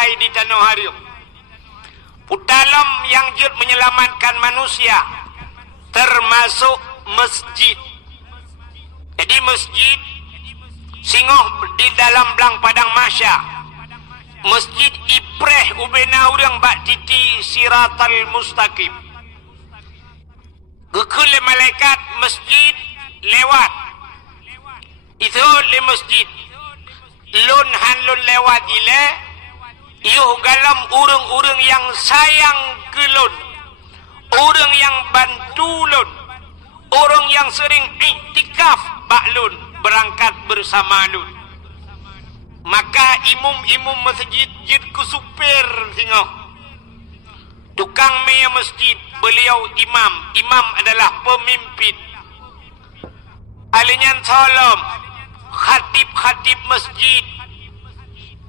pakai di tanah hari. Putalam yang jut menyelamatkan manusia termasuk masjid. Jadi masjid singoh di dalam belang padang mahsyar. Masjid ipreh ubena urang bak titi siratal mustaqim. Gekul malaikat masjid lewat. Itu le masjid. Lun han lun lewat ile. Yuh galam urang-urang yang sayang ke lun. Orang yang bantu lun. Orang yang sering iktikaf bak lun. Berangkat bersama lun. Maka imum-imum masjid jid ku supir tengok. Tukang mea masjid, beliau imam. Imam adalah pemimpin. Alinyan salam. Khatib-khatib masjid.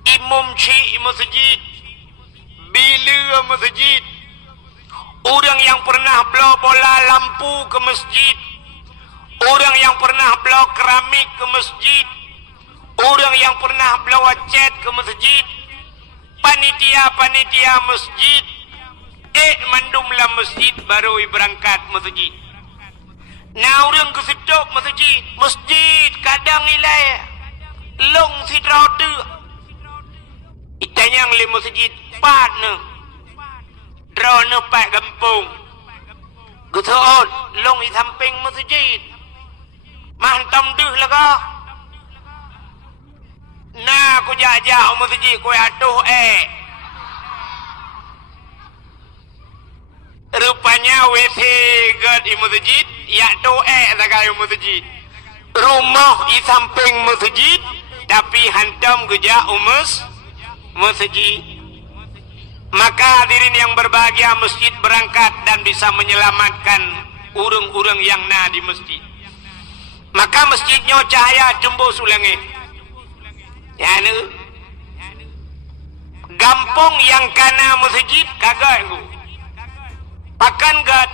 Imam syekh masjid. Bila masjid. Orang yang pernah belah bola lampu ke masjid. Orang yang pernah belah keramik ke masjid. Orang yang pernah belah cat ke masjid. Panitia-panitia masjid. Mandumlah masjid baru berangkat masjid. Nah orang ke situ masjid. Masjid kadang ilai. Long si drautu. Itanyang li masjid partner. Drone pak kampung. Gutuon long di samping masjid. Mantam duh lah kau. Nah aku jajak masjid ku atuh Rupanya WC gad di masjid, ya tu sagai masjid. Rumah di samping masjid, tapi hantam geja masjid. Maka hadirin yang berbahagia, masjid berangkat dan bisa menyelamatkan urang-urang yang na di masjid. Maka masjidnya cahaya jembus ulangi. Ya ni. Gampung yang kana masjid kagak aku. Pakan gad.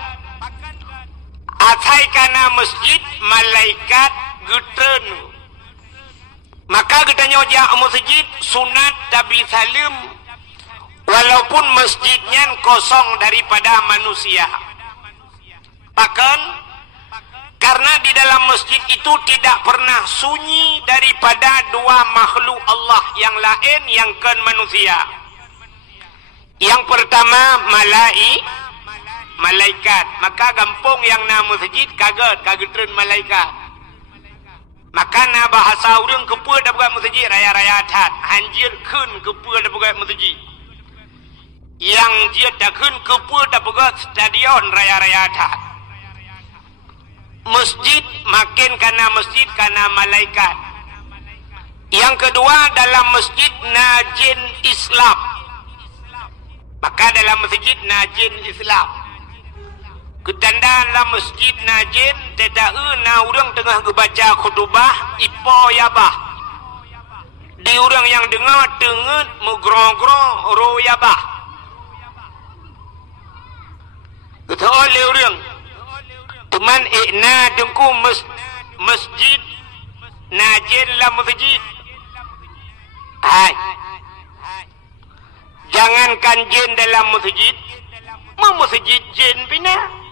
Atai kana masjid malaikat gutren. Maka getanya ja masjid sunat tapi salim. Walaupun masjidnya kosong daripada manusia. Bahkan karena di dalam masjid itu tidak pernah sunyi daripada dua makhluk Allah yang lain yang kan manusia. Yang pertama malaikat. Maka gampung yang nama masjid kagetren malaikat. Maka na bahasa orang kepa dapat masjid raya-raya tat. Anjir kun kepa dapat masjid. Yang dia takun kepa dapat stadion raya-raya tat. Masjid makin karena masjid karena malaikat. Yang kedua dalam masjid najin Islam. Maka dalam masjid najin Islam. Ketanda dalam masjid najin tidak na orang tengah kebaca khutbah ipo yabah. Di orang yang dengar tengut megrong-grong ro yabah. Kata oleh orang teman na dengku masjid najin lah masjid. Hai. Jangankan jin dalam masjid, masjid jin bina.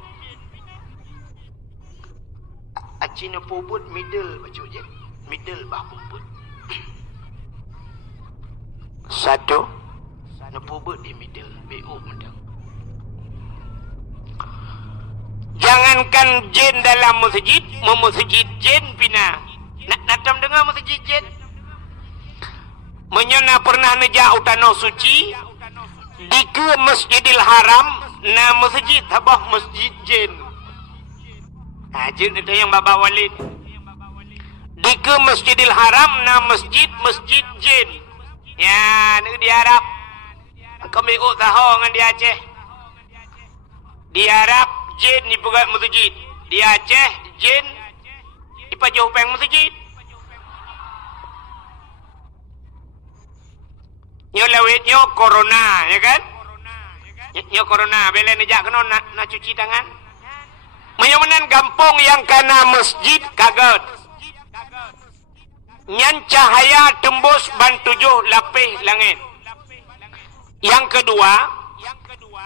Acina pobut middle baca je. Middle bah pobut. Satu na pobut di middle BO mendang. Jangankan jin dalam masjid, masjid jin bina. Nak natam dengar masjid jin. Menyana pernah nejak tanah suci di ke Masjidil Haram na masjid habah masjid jin. Jin itu yang Baba Walid. Di ke Masjidil Haram na masjid jin. Ya, ni di Arab. Kami tahu dengan di Aceh. Di Arab jin ni pegat masjid. Di Aceh jin ipajauh peng masjid. Nyo lewitnya corona, ya kan? Nyo corona, bela nejak kena nak cuci tangan. Menyamanan gampung yang kana masjid kaget. Nyan cahaya tembus ban 7 lapis langit. Yang kedua,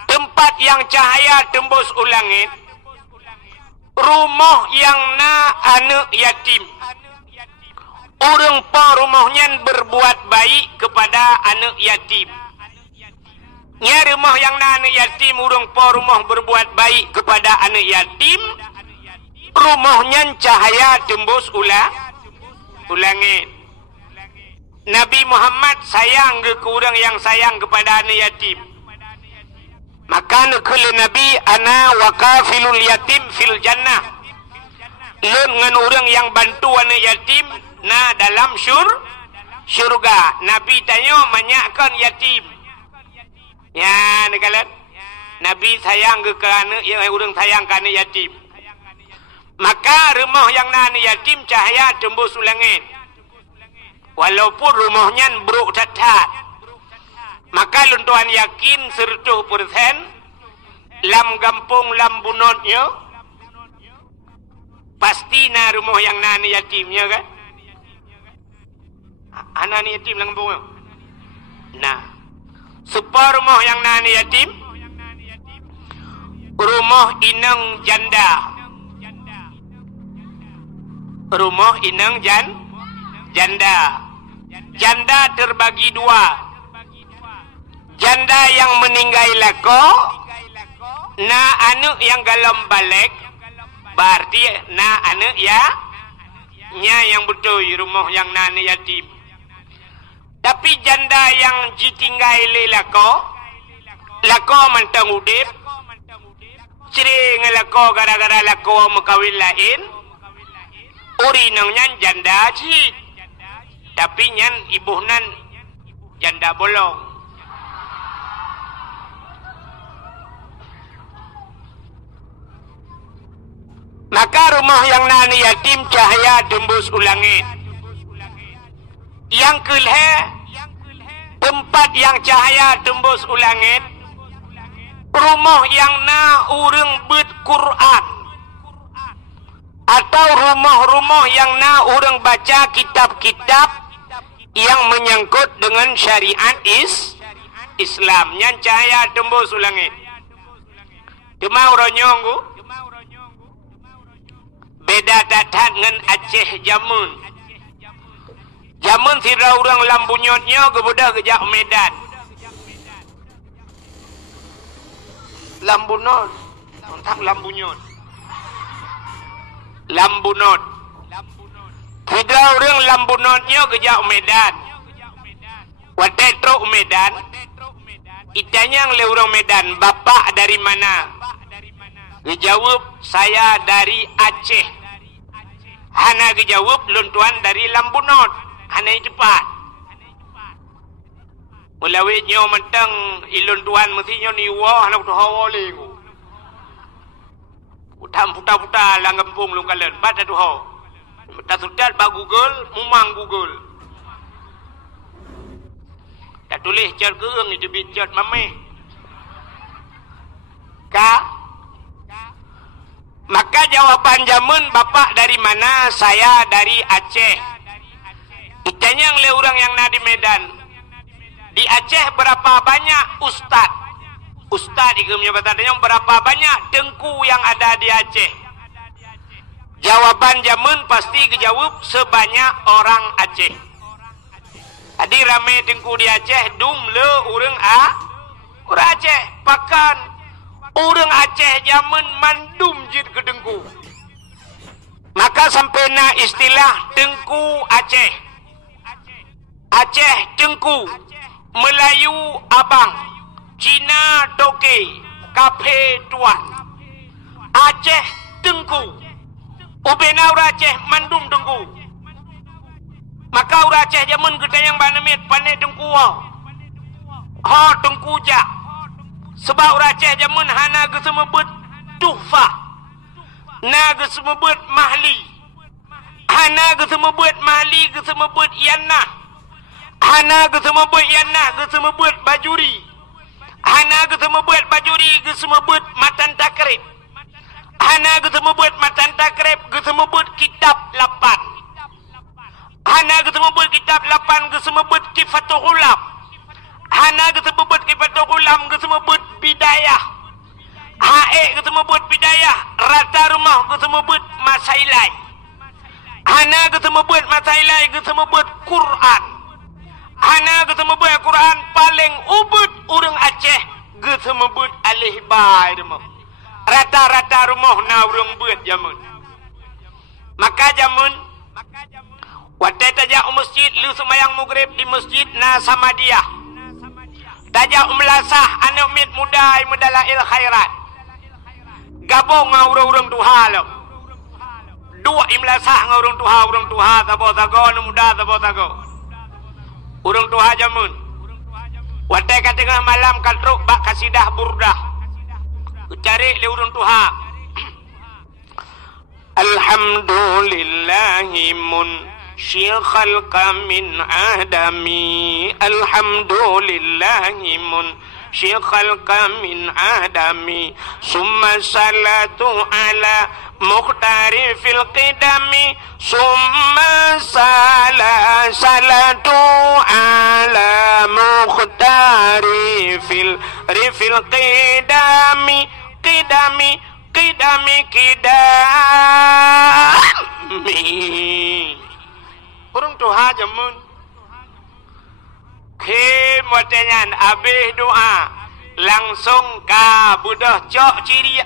tempat yang cahaya tembus ulangit, rumah yang na anak yatim. Orang pa rumahnya berbuat baik kepada anak yatim. Nya rumah yang na anak yatim, orang pa rumah berbuat baik kepada anak yatim, rumahnya cahaya tembus ulangit. Nabi Muhammad sayang ke orang yang sayang kepada anak yatim. Maka nekele Nabi ana wakafilul yatim fil jannah. Leun ngan orang yang bantu anak yatim na dalam syurga. Nabi tanya manyakan yatim. Ya, nekalan. Nabi sayang ke anak yang orang sayang ke anak yatim. Maka rumah yang na anak yatim cahaya tembus ulangit. Walaupun rumahnya buruk cacat. Maka luntuan yakin 100% lam gampung lam bunotnya pasti na rumah yang nani yatimnya kan. Anak ni yatim lang gampung. Nah, supaya rumah yang nani yatim, rumah inang janda. Rumah inang janda. Janda terbagi dua. Janda yang meninggal lako, na anak yang galam balik, berarti na anak ya, nya yang betul rumah yang nani yatim. Tapi janda yang ditinggal lako mantang udip, cering lako gara-gara lako makawin lain, uri nangnya janda cik, tapi nyan ibuhnan janda bolong. Maka rumah yang nani yatim cahaya tembus ulangit. Yang kelhe, tempat yang cahaya tembus ulangit, rumah yang na urang bet Quran, atau rumah-rumah yang na urang baca kitab-kitab yang menyangkut dengan syariat Islam. Yang cahaya tembus ulangit. Cuma uranyonggu beda datat dengan Aceh Jamun. Jamun sira orang lambunyotnya kebudah kejak Medan. Lambunot. Entah lambunyot. Lambunot. Sira orang lambunotnya kejak Medan. Watetro Medan. Itanya le orang Medan, bapak dari mana? Dijawab, saya dari Aceh. Hana dijawab, luntuan dari Lambunot. Hana cepat. Mulawit nyo mentang iluntuan mesti nyo niwa hana kutu hawa lego. Utam puta-puta lang kampung lung kalen. Bata tu hawa. Tak sudat ba Google, mumang Google. Tak tulis cer keung itu bicat mameh. Maka jawaban jamun, bapak dari mana? Saya dari Aceh. Itanya yang le orang yang na di Medan. Di Aceh berapa banyak ustad? Ustad ikumnya bertanya berapa banyak dengku yang ada di Aceh? Jawaban jamun pasti kejawab sebanyak orang Aceh. Tadi rame dengku di Aceh, dum le orang Aceh pakan. Orang Aceh zaman mandum jid ke dengku. Maka sampai na istilah dengku Aceh. Aceh dengku. Melayu abang. Cina toke. Kafe tuan. Aceh dengku. Ubena orang Aceh mandum dengku. Maka orang Aceh zaman kita yang banamit pandai dengku. Ha dengku jak. Sebab orang Aceh jamun hana kesemebut tuhfah. Na kesemebut mahli. Hana kesemebut mahli, kesemebut yanah. Hana kesemebut yanah, kesemebut bajuri. Hana kesemebut bajuri, kesemebut matan takrib. Hana kesemebut matan takrib, kesemebut kitab 8. Hana kesemebut kitab 8, kesemebut kifatul ulab. Hana kesemebut Sifatul Gulam ke semua buat bidayah. Hae ke semua buat bidayah. Rata rumah ke semua buat masailai. Hana ke semua buat masailai ke semua buat Quran. Hana ke semua buat Quran paling ubud orang Aceh ke semua buat alih bai rumah. Rata-rata rumah na orang buat jamun. Maka jamun wadai tajak masjid lu semayang maghrib di masjid na sama dia. Tajak melasah anak mit muda medalail khairat. Gabung ngau orang tuha lo. Dua imlasah ngau orang tuha tabo-tago nu muda tabo-tago. Orang tuha jamun. Wadai ka tengah malam katruk bak kasidah burdah. Cari le orang tuha. Alhamdulillahi munsyikhal min adami. Alhamdulillahi munsyikhal min adami. Summa salatu ala mukhtari fil qidami. Summa salatu ala mukhtari fil qidami. Qidami urung tuha jamun ke motenyan abih doa langsung ka budah cok ciri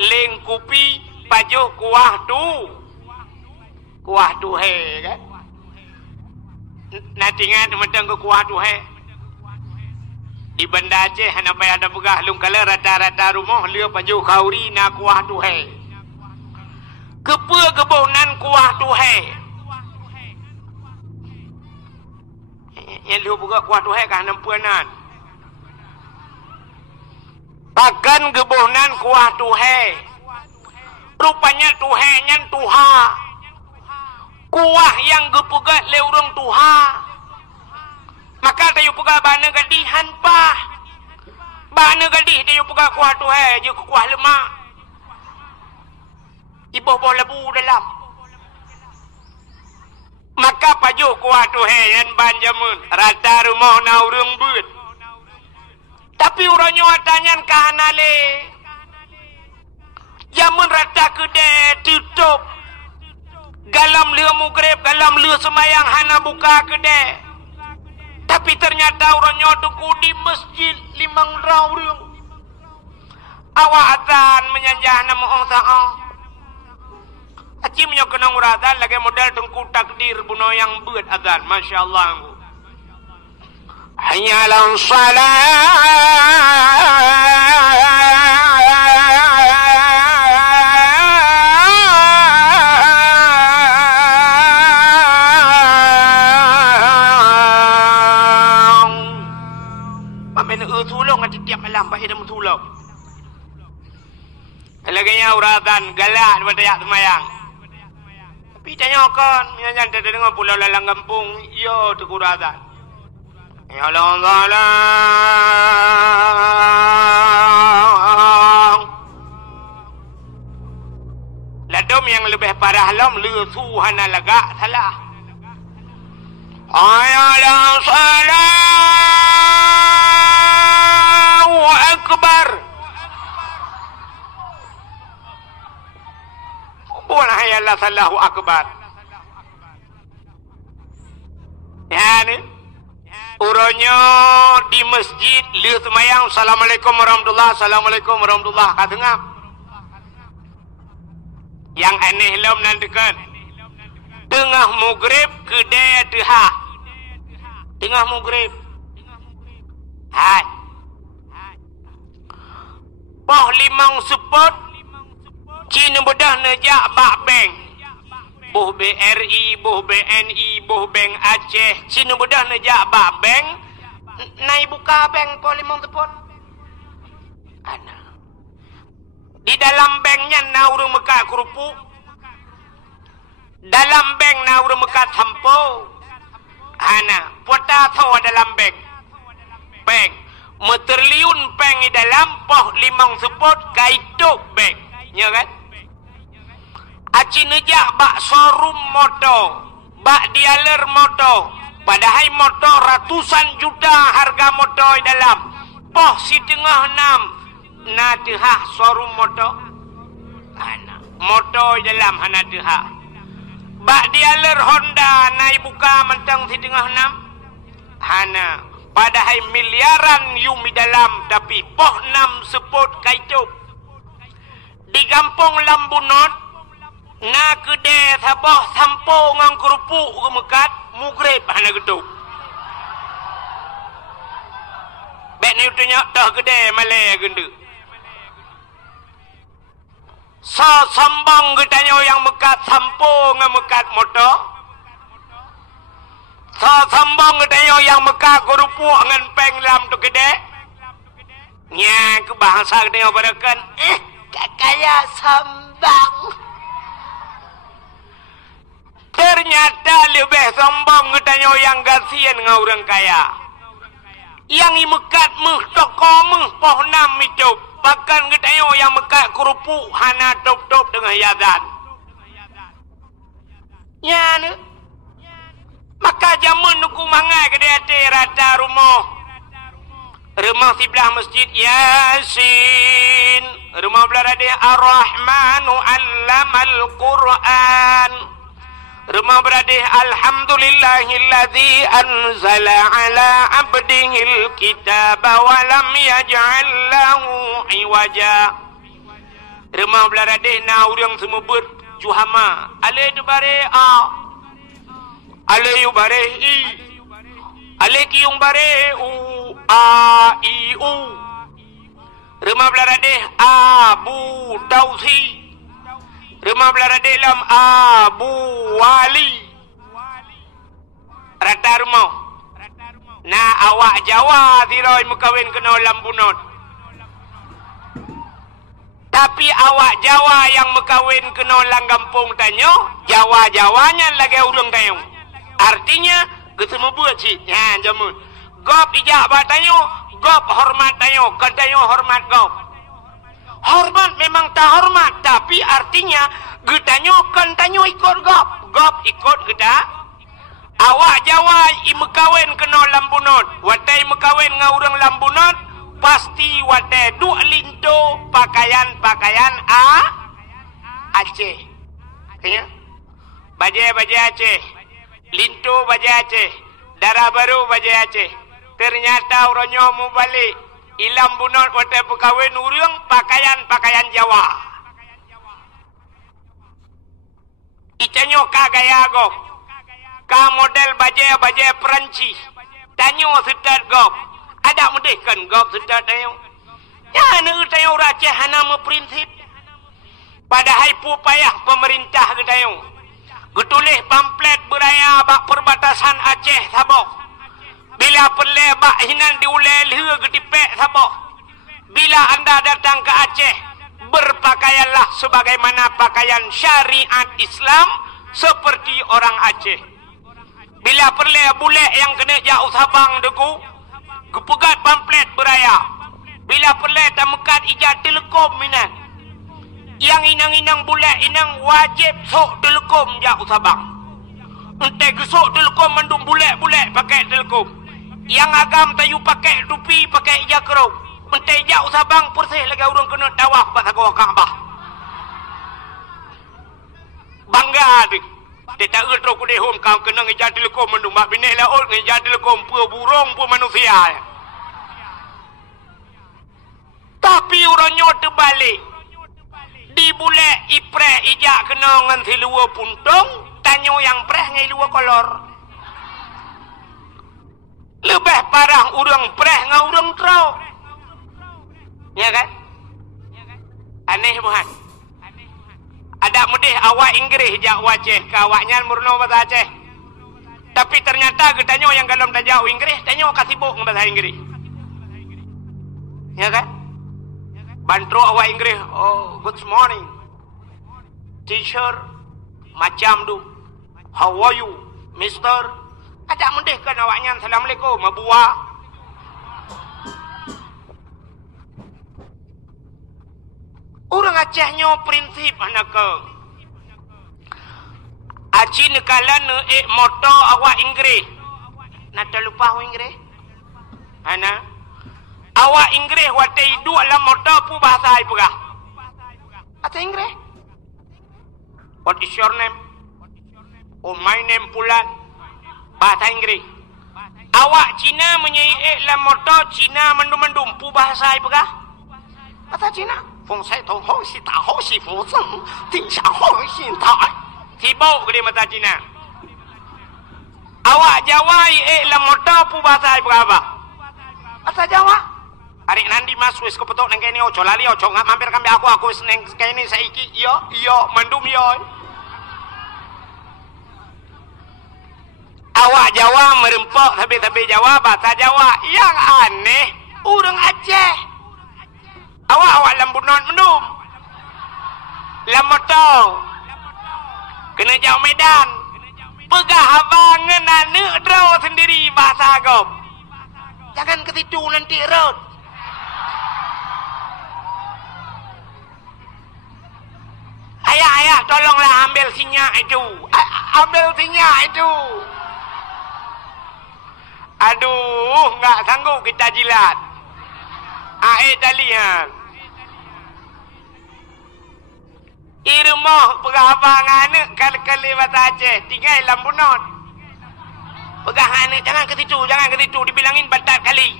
leng kupi pajuh kuah tu he kan nanti ingat mentang ke kuah tu he di Banda Aceh hana payah ada pegah lung kala rata-rata rumah lia pajuh kauri na kuah tu he kepa kebonan kuah tu he yang liu buka kuah tu he kan nempuanan pakan kebonan kuah tu he rupanya tu he nyan tuha kuah yang gepuga leurung tuha. Maka tayo puga bana gadih hanpa. Bana gadih tayo puga kuah tu hai je kuah lemak. Iboh boh lebu dalam. Maka pajuh kuah tu hai yan banjamun rata rumah na urang beut. Tapi uranyo atanyan kahanale. Jamun rata kedai tutup. Galam leu maghrib, galam leu semayang hana buka kedai. Tapi ternyata orangnya tuku di masjid 5 raurung. Awak atan menyanjah nama Allah Ta'ala. Aci menyok kenang uradan lagi modal tengku takdir buno yang buat azan. Masya Allah. Hayya ala tiap malam baik dah mentulak. Laganya uratan galak daripada yak semayang. Tapi tanya kan, minyak tak dengar pulau lalang kampung, yo tu uratan. Ya Allah. Ladom yang lebih parah lam lesu hana lagak salah. Ayalah salah. Akbar. Bukan hayallah sallahu akbar. Ya ni. Uranya di masjid liu semayang assalamualaikum warahmatullahi assalamualaikum warahmatullahi katengah. Yang aneh lam nantikan. Tengah maghrib kedai teha. Tengah maghrib. Hai. Poh limang support Cina bedah nejak bak bank Boh BRI, boh BNI, boh bank Aceh Cina bedah nejak bak bank Nai buka bank poh limang support Ana di dalam banknya na urang mekat kerupuk dalam bank na urang mekat sampo ana pota thaw dalam bank meterliun peng di dalam poh limang support kaituk bank ya kan aci nejak bak showroom motor bak dealer motor padahal motor ratusan juta harga motor di dalam Poh si tengah nam. Na tehah sorum moto. Ana. Moto dalam hana tehah. Bak dialer Honda nai buka mentang si tengah nam. Hana. Padahal miliaran yumi dalam. Tapi poh nam seput kaitup. Di kampung Lambunot. Na kede saboh sampo ngang kerupuk ke mekat. Mugrib hana getuk. Bek ni utunya dah gede malai gendu. So sambang getanya yang mekat sampo ngan mekat motor. So sambang getanya yang mekat kerupuk ngan peng lam tu gede. Nya ke bahasa getanya barakan kaya sambang. Ternyata lebih sambang getanya yang gasian ngan orang kaya. Yang mekat meh toko meh poh nam hidup. Bahkan getayo yang mekat kerupuk hana top-top dengan yadan. Ya ne. Maka jamun nuku mangai ke dia rata rumah. Rumah sebelah masjid Yasin. Rumah belah dia Ar-Rahmanu Allamal Quran. Rumah berada Alhamdulillahilladzi anzala ala abdihil kitaba wa lam yaj'al lahu iwaja. Rumah berada na urang semua berjuhama. Ale tu bare a. Ale yu bare i. Ale ki yung bare u a i u. Rumah berada Abu Tausi. Rumah belara dalam Abu Wali. Rata rumah. Nah awak Jawa tiroi mekawin kena Lambunot. Tapi awak Jawa yang mekawin kena Langgampung tanyo, Jawa-Jawanya lagi urang tayo. Artinya kesemu buat sih. Ya jamun. Gop ijak ba tayo, gop hormat tayo, kan tayo hormat gop. Hormat memang tak hormat, tapi artinya getanyo kan tanyo ikut gop ikut geda. Awak Jawa imekawin kena Lambunot, watai mekawin ngau urang Lambunot, pasti watai duk linto pakaian Aceh. Ya? Baju Aceh, linto baju Aceh, darah baru baju Aceh. Ternyata orangnya mau balik. Ilam bunot watai pekawin urang pakaian Jawa. Icanyo ka gaya gop. Ka model baju Perancis. Tanyo setat gop. Ada mudih kan gop setat tayo. Ya ne tayo Aceh hana prinsip. Padahal payah pemerintah ke tayo. Getulih pamflet beraya bak perbatasan Aceh Sabah. Bila perle bak hinan diulai liha getipek Sabah. Bila anda datang ke Aceh, berpakaianlah sebagaimana pakaian syariat Islam seperti orang Aceh. Bila perle bule yang kena jauh Sabang deku, kepegat pamflet beraya. Bila perle tamekat ijat telekom minan. Yang inang-inang bule inang wajib sok telekom jauh Sabang. Entai gesok telekom mandung bule pakai telekom. Yang agam tayu pakai tupi, pakai ijakrau. Mentai jauh Sabang persih lagi orang kena tawaf pas aku Kaabah. Bangga tu. Dia tak ertro ku dehum kau kena ngejat telekom mendung mak binek laut ngejat telekom pua burung pua manusia. Tapi orangnya terbalik. Di bulek ipreh ijak kena ngan si luar puntung, tanyo yang preh ngai luar kolor. Lebih parah urang preh ngau urang trau. Ya kan? Aneh bukan? Ada mudih awak Inggris jak wajah ke awaknya murno bahasa Aceh. Tapi ternyata getanyo yang dalam tajau Inggris, tanyo kasih sibuk bahasa Inggris. Ya kan? Bantro awak Inggris, oh good morning. Teacher, macam tu. How are you, Mister? Ada mendih kan awaknya Assalamualaikum Mabua. Orang Acehnya prinsip anak ke. Aci nekalan moto awak Inggris. Nata lupa awak Inggris. Ana Awak Inggeris watai dua dalam motor pu bahasa ai pegah. Bahasa Inggeris. What is your name? Oh, my name Pulan. Bahasa Inggeris. Awak Cina menyai dalam motor Cina mendum-mendum pu bahasa ai pegah. Bahasa Cina. Fong sai tong hong si ta hong si fu zeng, ting xia hong xin tai. Tibau ke dia bahasa Cina. Awak Jawa dalam motor pu bahasa ai pegah apa? Bahasa Jawa. Hari nanti mas wis kepetok nang kene ojo lali ojo ngak mampir kambe aku nang kene saiki yo mendum yo. Awak Jawa merempok tapi Jawa bahasa Jawa yang aneh urang Aceh. Awak lambunon mendum. Lamotong. Kena jauh Medan. Pegah abang ngeunane draw sendiri bahasa agam. Jangan ketidu nanti road. Ayah, tolonglah ambil sinyak itu. Ambil sinyak itu. Aduh, nggak sanggup kita jilat. Dah lihat. Irmoh pegabangan kali-kali bahasa Aceh. Tinggal lambunon. Pegahan jangan ketitu. Dibilangin batat kali.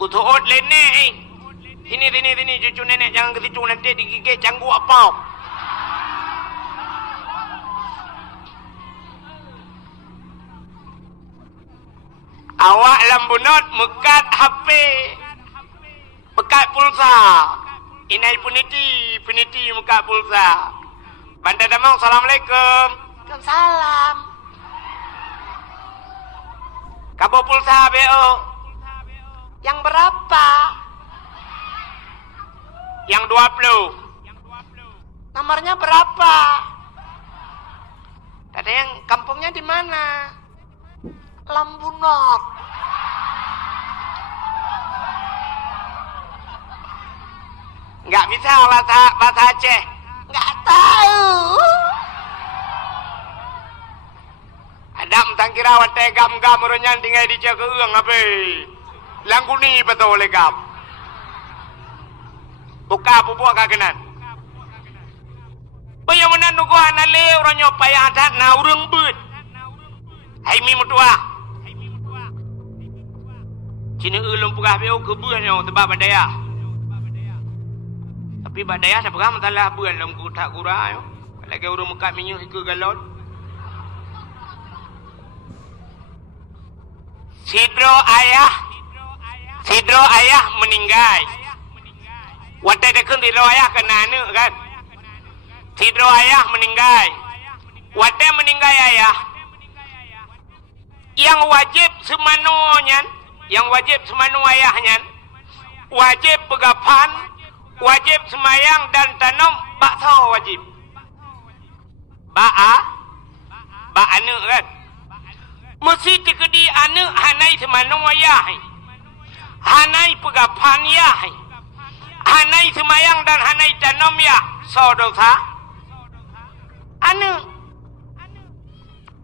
Utuot lenek. Sini, cucu nenek jangan ketitu nanti digigit canggu apa. Awak lambunot mekat HP. Mekat pulsa. Inai puniti mekat pulsa. Bandar Damang, Assalamualaikum. Waalaikumsalam. Kabo pulsa BO. Yang berapa? Yang 20. Nomornya berapa? Ada yang kampungnya di mana? Lambunot. Nggak bisa bahasa Aceh. Nggak tahu. Ada mentang kira watai gam-gam orang tinggal di jaga uang apa? Langguni betul oleh gam. Buka pupuk kagenan. Penyamanan nuku anale orang nyopai adat na urang bet. Hai mi mutua. Cina ulung pugah beo kebuahnya tebak badaya. Tapi badaya siapa kah mentalah buan dalam kutak kurang. Lagi urung mekat minyak ke galon. Sidro ayah meninggal. Watai dekun sidro ayah kena anak kan. Sidro ayah meninggal. Watai meninggal ayah. Yang wajib semanu ayahnya. Wajib pegapan. Wajib semayang dan tanam bakso wajib. Ba anak kan. Mesti dikedi anak hanai semanu ayah. Hanai pegapan ayah. Hanai semayang dan hanai tanam ya. So dosa. Anak.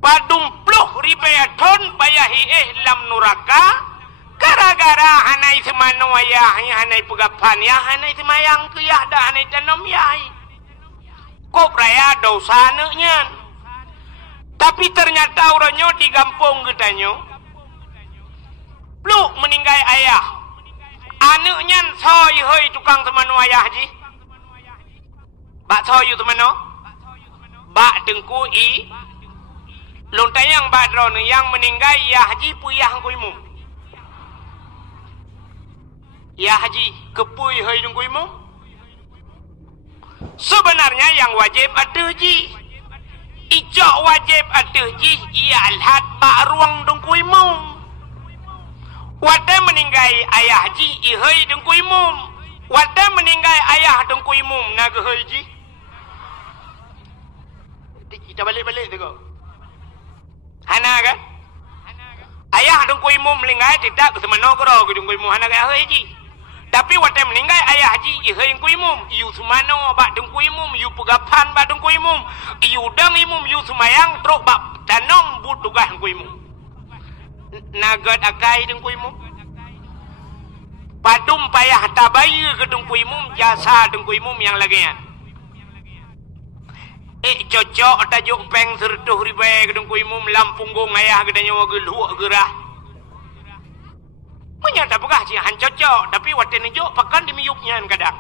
Padumpluh ribaya ton payahi lam nuraka. Gara-gara hanai semanu ayah. Hanai pegapan ya. Hanai semayang ke ya. Dan hanai tanam ya. Kok raya dosa anaknya. Tapi ternyata orangnya di kampung katanya. Pluk meninggal ayah. Anaknya soy hoi tukang semanu ayah ji. Bak soy semanu. Bak dengku i. Lontai yang bak drone yang meninggal ayah ji puyah kuimu. Ya haji kepui hoi dengkuimu. Sebenarnya yang wajib ada ji. Ijak wajib ada ji. Ia alhat bak ruang dengkuimu. Wadah meninggal ayah ji ihai dengkuimu. Wadah meninggal ayah dengkuimu naga hai ji. Kita balik-balik tu kau. Hana kan? Ayah dengkuimu meninggal tidak ke semana kau ke dengkuimu hana ke hai ji. Tapi wadah meninggal ayah ji ihai dengkuimu. Iu semana bak dengkuimu. Iu pegapan bak dengkuimu. Iu dangimu. Iu semayang teruk bak tanam butugas dengkuimu. Nagat akai dengkuimu. tabayu ke dengku imum jasa dengku imum yang lagian. Cocok tajuk peng sertuh ribai ke dengku imum lampunggung ayah gedanya wageluak gerah. Menyata pegah cihan cocok tapi waten njuk pakan dimiyupnya kadang.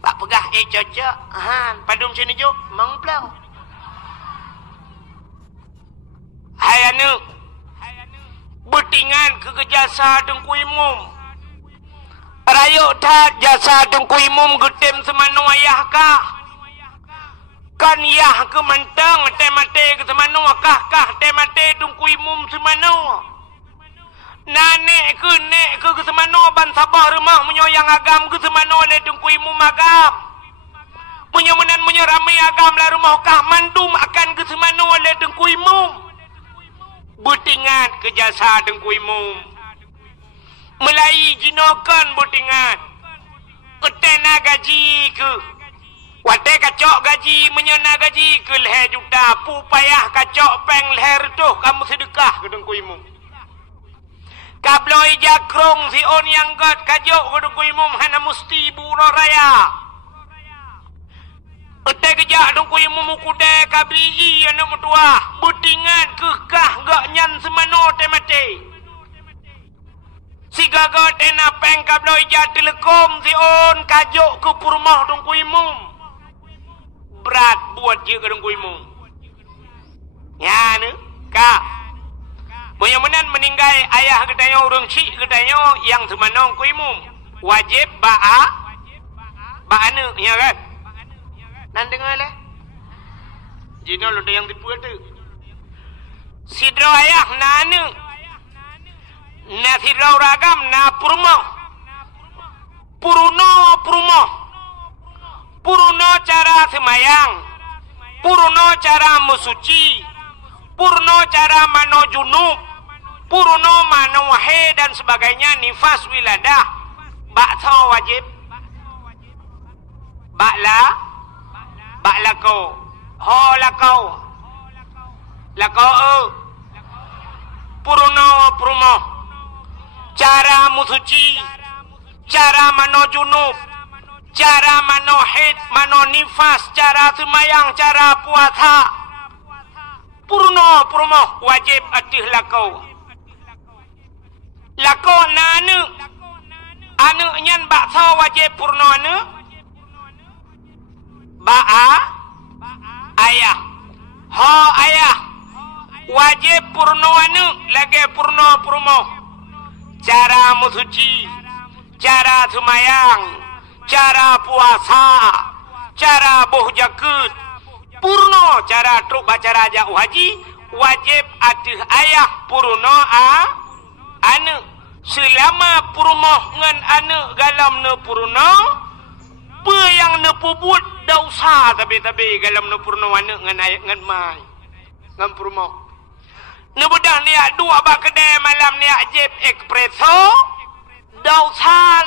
Pak pegah cocok han padum sini juk mangplau. Hayanu betingan ke jasa dengku imum. Rayuk tak jasa dengku imum getem semanu ayah kah? Kan yah ke mentang temate ke semanu kah temate dengku imum semanu. Nanek ke semanu ban sabah rumah menyoyang agam ke semanu oleh dengku imum agam. Menyemenan menyerami agam lah rumah kah mandum akan ke semanu oleh dengku imum. Butingan ke jasa dengku imum. Melai jinokan butingan. Ketena gaji ke. Wate kacok gaji menyena gaji ke leher juta. Pupayah kacok peng leher tu kamu sedekah ke dengku imum. Kabloi jakrong si on yang got kajok ke dengku imum hana musti buro raya. Utai kejak dengku imum kude kabli anak mutua. Butingan kekah gak nyan semano temate. Si gagot ena peng kabloi jak telekom si on kajok ke purmah dengku imum. Berat buat je ke dengku imum. Ya ne, kah. Menyemenan meninggal ayah ketanya orang cik ketanya yang semano dengku imum. Wajib ba'a ne, ya kan? Nan dengar lah. Jino lo yang tipu tu. Sidro ayah nanu. Na sidro ragam na purmo. Puruno cara semayang. Puruno cara musuci. Puruno cara mano junub. Puruno mano wahe dan sebagainya nifas wiladah. Bakso wajib. Bak lakau. Ho lakau. Lakau Purumo. Cara musuci. Cara mano junub. Cara mano hid. Mano nifas. Cara semayang. Cara puasa. Purumo. Wajib atih lakau. Lakau nanu. Anu nyan bakso wajib purno anu. Ba'a ayah. Ho ayah. Wajib purno anu lagi purmo. Cara musuci, cara semayang, cara puasa, cara boh jakut. Purno cara truk baca raja haji wajib atih ayah purno anu. Selama purmo ngan anu galam ne purno pe yang ne pubut dosa tapi galam ne purno anu ngan ayat ngan mai ngan purmo ne bedah ni dua bak kedai malam ni jeb espresso dosa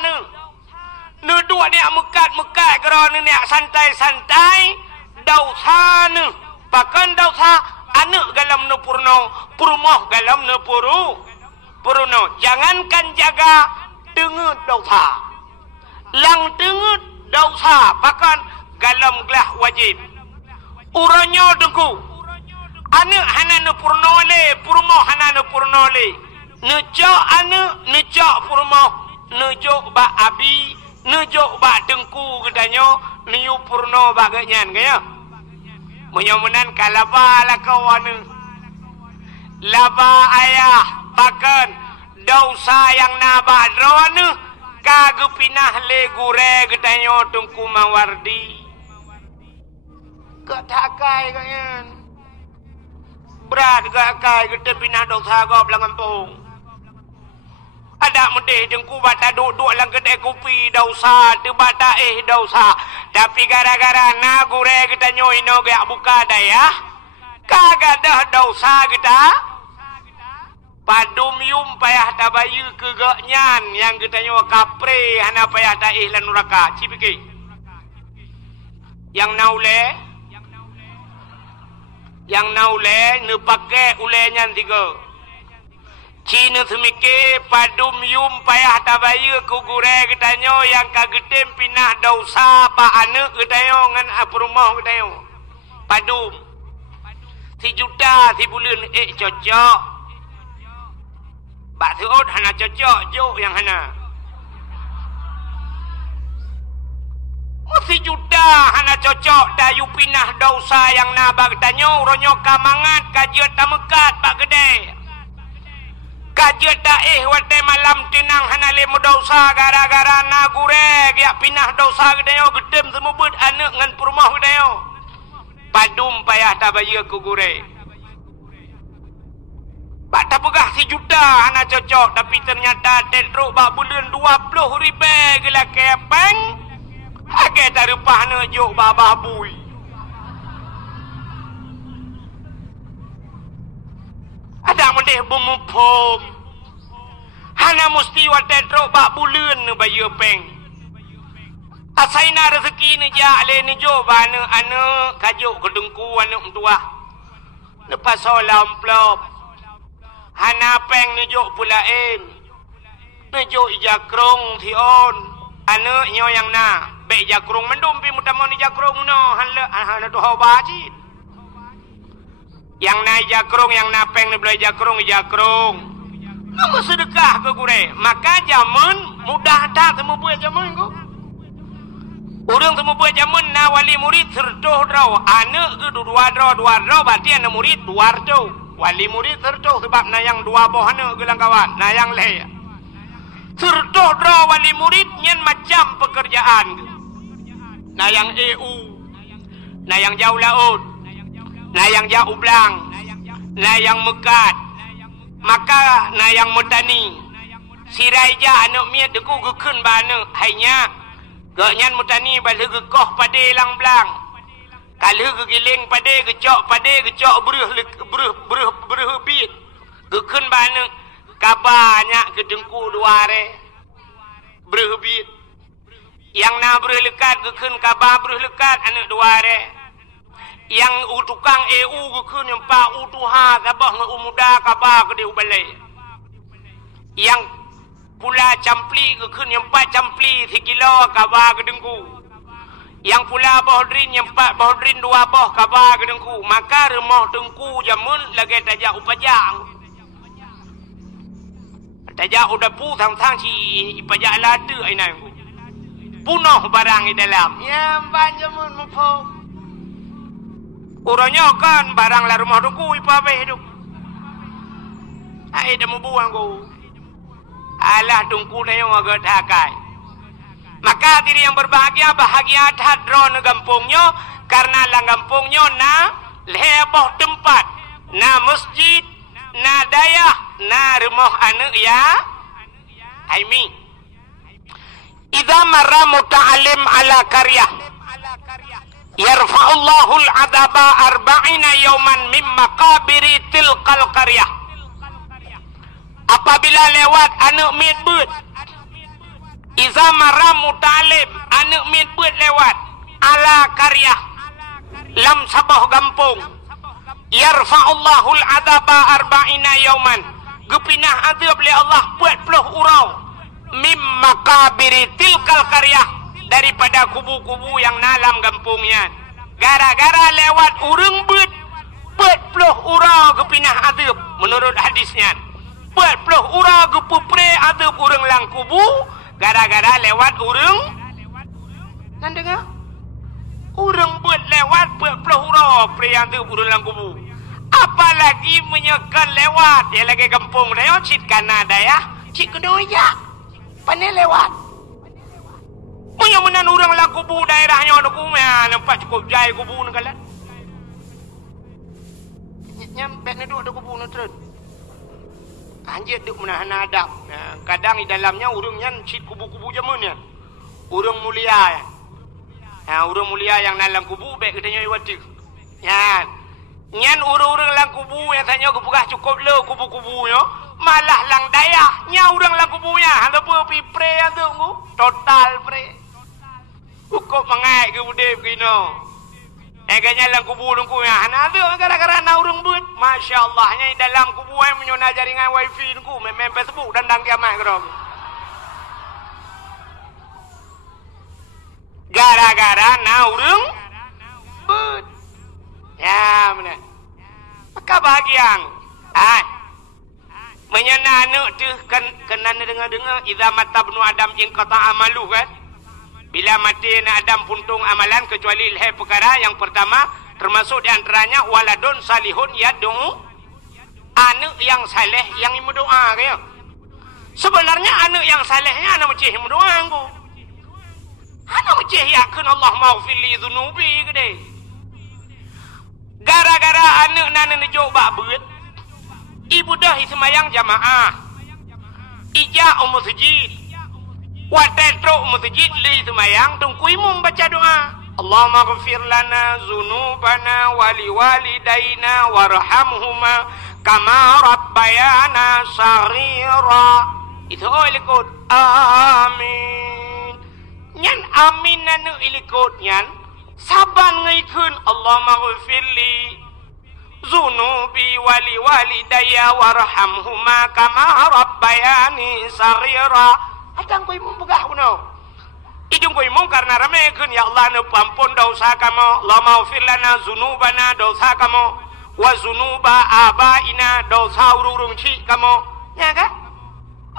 ne dua ni mekat kerana ni santai dosa ne pakan dosa anu galam ne purmo galam ne Puruno, jangankan jaga dengut dosa. Lang dengut dosa, bahkan galam gelah wajib. Uranyo dengku. Anu hananu purnole, purmo hananu purnole. Nejok anu, nejok purmo, nejok ba abi, nejok ba dengku gedanyo, niu purno baganyan kaya. Menyamunan kalaba lah kawan. Laba ayah. Bahkan dosa yang nabak drone kagak pinah le gure getanyo tungku mawardi gak takai kan berat gak kai gede pinah dosa gak belang kampung ada mendeh jengku bata duduk lang gede kopi dosa tu bata dosa tapi gara-gara na gure getanyo ino gak buka daya kagak dah dosa kita padum yum payah tabayu ke gaknyan yang kita nyawa kapre hana payah taih lan neraka cipiki yang naule ne pakai ulenyan tiga Cina semike padum yum payah tabaya ku gure ketanyo yang kagetem pinah dosa pa anak ketanyo ngan aprumah ketanyo. Padum. Si juta si bulan cocok. Bak seot hana cocok jo yang hana. Si juta hana cocok dayu pinah dosa yang nabak tanyo ronyo kamangat kajiat tamekat bak gede. Kajiat daeh wate malam tenang hana lemu dosa gara-gara na gureg ya pinah dosa gede yo gedem semubut anak ngan perumah gede yo. Padum payah tabaya ku gureg. Bak tapegah si juta hana cocok tapi ternyata tentruk bak bulan 20 ribu gila kepeng. Agak tak rupah nak jok babah bui. Ada mendeh bumupom. Hana mesti wadah trok bak bulan ni bayi peng. Asaina rezeki ni jak le ni jok bana anak kajuk kedengku anak mentua. Lepas solam plop. Hana peng ni jok pulain. Ni jok ijakrong tion. Anak nyo yang na. Baik jakrung mendum pi mutama ni jakrung no hanle tu hawa cit. Yang na jakrung yang napeng ni belai jakrung. Nama sedekah ke gure. Maka zaman mudah tak temu buat zaman ko. Orang temu buat zaman na wali murid serdoh draw. Anak ke dua draw berarti anak murid dua draw. Wali murid serdoh sebab na yang dua boh anak gelang kawan. Na yang leh. Serdoh draw wali murid nyen macam pekerjaan ke. Na yang EU, na yang jauh laut, na yang jauh belang, na yang mekat, maka na yang metani. Sirai ja anak miat deku gekun ba anak hanya gaknyan metani balik gekoh pada lang belang. Kalau gegiling pada gecok beruh bit. Gekun ba anak kabarnya kedengku dua re beruh bit. Yang na beruh lekat gekun kabar beruh lekat anak dua re. Yang tukang EU gekun yang pa utuha kabah nge umuda kabar ke dia balai. Yang pula campli gekun yang pa campli 3 kilo kabar ke dengku. Yang pula bohdrin yang pa bohdrin 2 boh kabar ke dengku. Maka rumah dengku jamun lagi tajak upajang. Tajak udah pu sang-sang si ipajak lada ai nai ku. Punuh barang di dalam. Ya, banjamun mupom. Urangnya kan barang lah rumah duku ipa apa hidup. Ai dah membuang ku. Alah dungku dah yang agak takai. Maka diri yang berbahagia bahagia hadro na gampungnya karena lang gampungnya na leboh tempat, na masjid, na dayah, na rumah anak ya. Aimi. Idza marra muta'allim ala qaryah yarfa'ullahu al-'adaba 40 yawman min maqabiri tilqal qaryah. Apabila lewat anak mit beut, idza marra muta'allim anak mit beut lewat ala qaryah lam sabah gampung yarfa'ullahu al-'adaba 40 yawman gepinah azab li Allah 40 urau mim makabiri tilkal qaryah daripada kubu-kubu yang dalam kampungnya. Gara-gara lewat urang beut 40 urang kepinah azab menurut hadisnya. 40 urang kepupre azab urang lang kubu gara-gara lewat urang. Nan dengar? Urang beut lewat 40 urang pre azab urang lang kubu. Apalagi menyekan lewat dia lagi kampung dah cit Kanada ya. Cit kedoya. Pandai lewat. Punya menan orang lah kubu daerahnya ada kumia nampak cukup jai kubu ni kalah. Nyampe ni tu ada kubu ni terus. Anjir duk menahan adab. Kadang di dalamnya urangnya cit kubu-kubu jamannya. Urang mulia ya. Urang mulia yang dalam kubu baik katanya iwati. Ya. Nyan urang-urang lang kubu yang tanya kepugah cukup le kubu-kubunya. Malah lang dayah nya urang lang kubunya handa pu pi pre atu total pre. Hukum mengai ke budep kino. Agaknya dalam kubur ku ya. Ada gara-gara na urang buat. Masya Allah. Nya dalam kubur yang menyona jaringan wifi ku. Memang Facebook dan dang kiamat kerong. Gara-gara na urang buat. Ya benar. Maka bahagian. Menyana anak tu kena dengar-dengar. Iza mata benu Adam ingkata amalu kan. Bila mati anak Adam puntung amalan kecuali lihai perkara yang pertama termasuk di antaranya waladun salihun yad'u, anak yang saleh yang berdoa kaya. Sebenarnya anak yang salehnya anak macam berdoa aku. Anak macam yakin Allah maghfir li dzunubi gede. Gara-gara anak nana nejuk bak beut. Ibu dah semayang jamaah. Ija masjid. Watetro masjid li semayang tungku imam baca doa. Allahumma ghafir lana zunubana wali walidaina warhamhuma kama rabbayana saghira. Itu ilikut. Amin. Nyan amin nanu ilikut nyan. Saban ngaikun Allahumma ghafir li zunubi wali walidaya warhamhuma kama rabbayani saghira. Adang ko imong bugah kuno. Idung ko imong karena ramekeun ya Allah nu pampun dosa kamo, la maghfir lana dzunubana dosa kamo, wa dzunuba abaina dosa ururung ci kamo. Ya kan?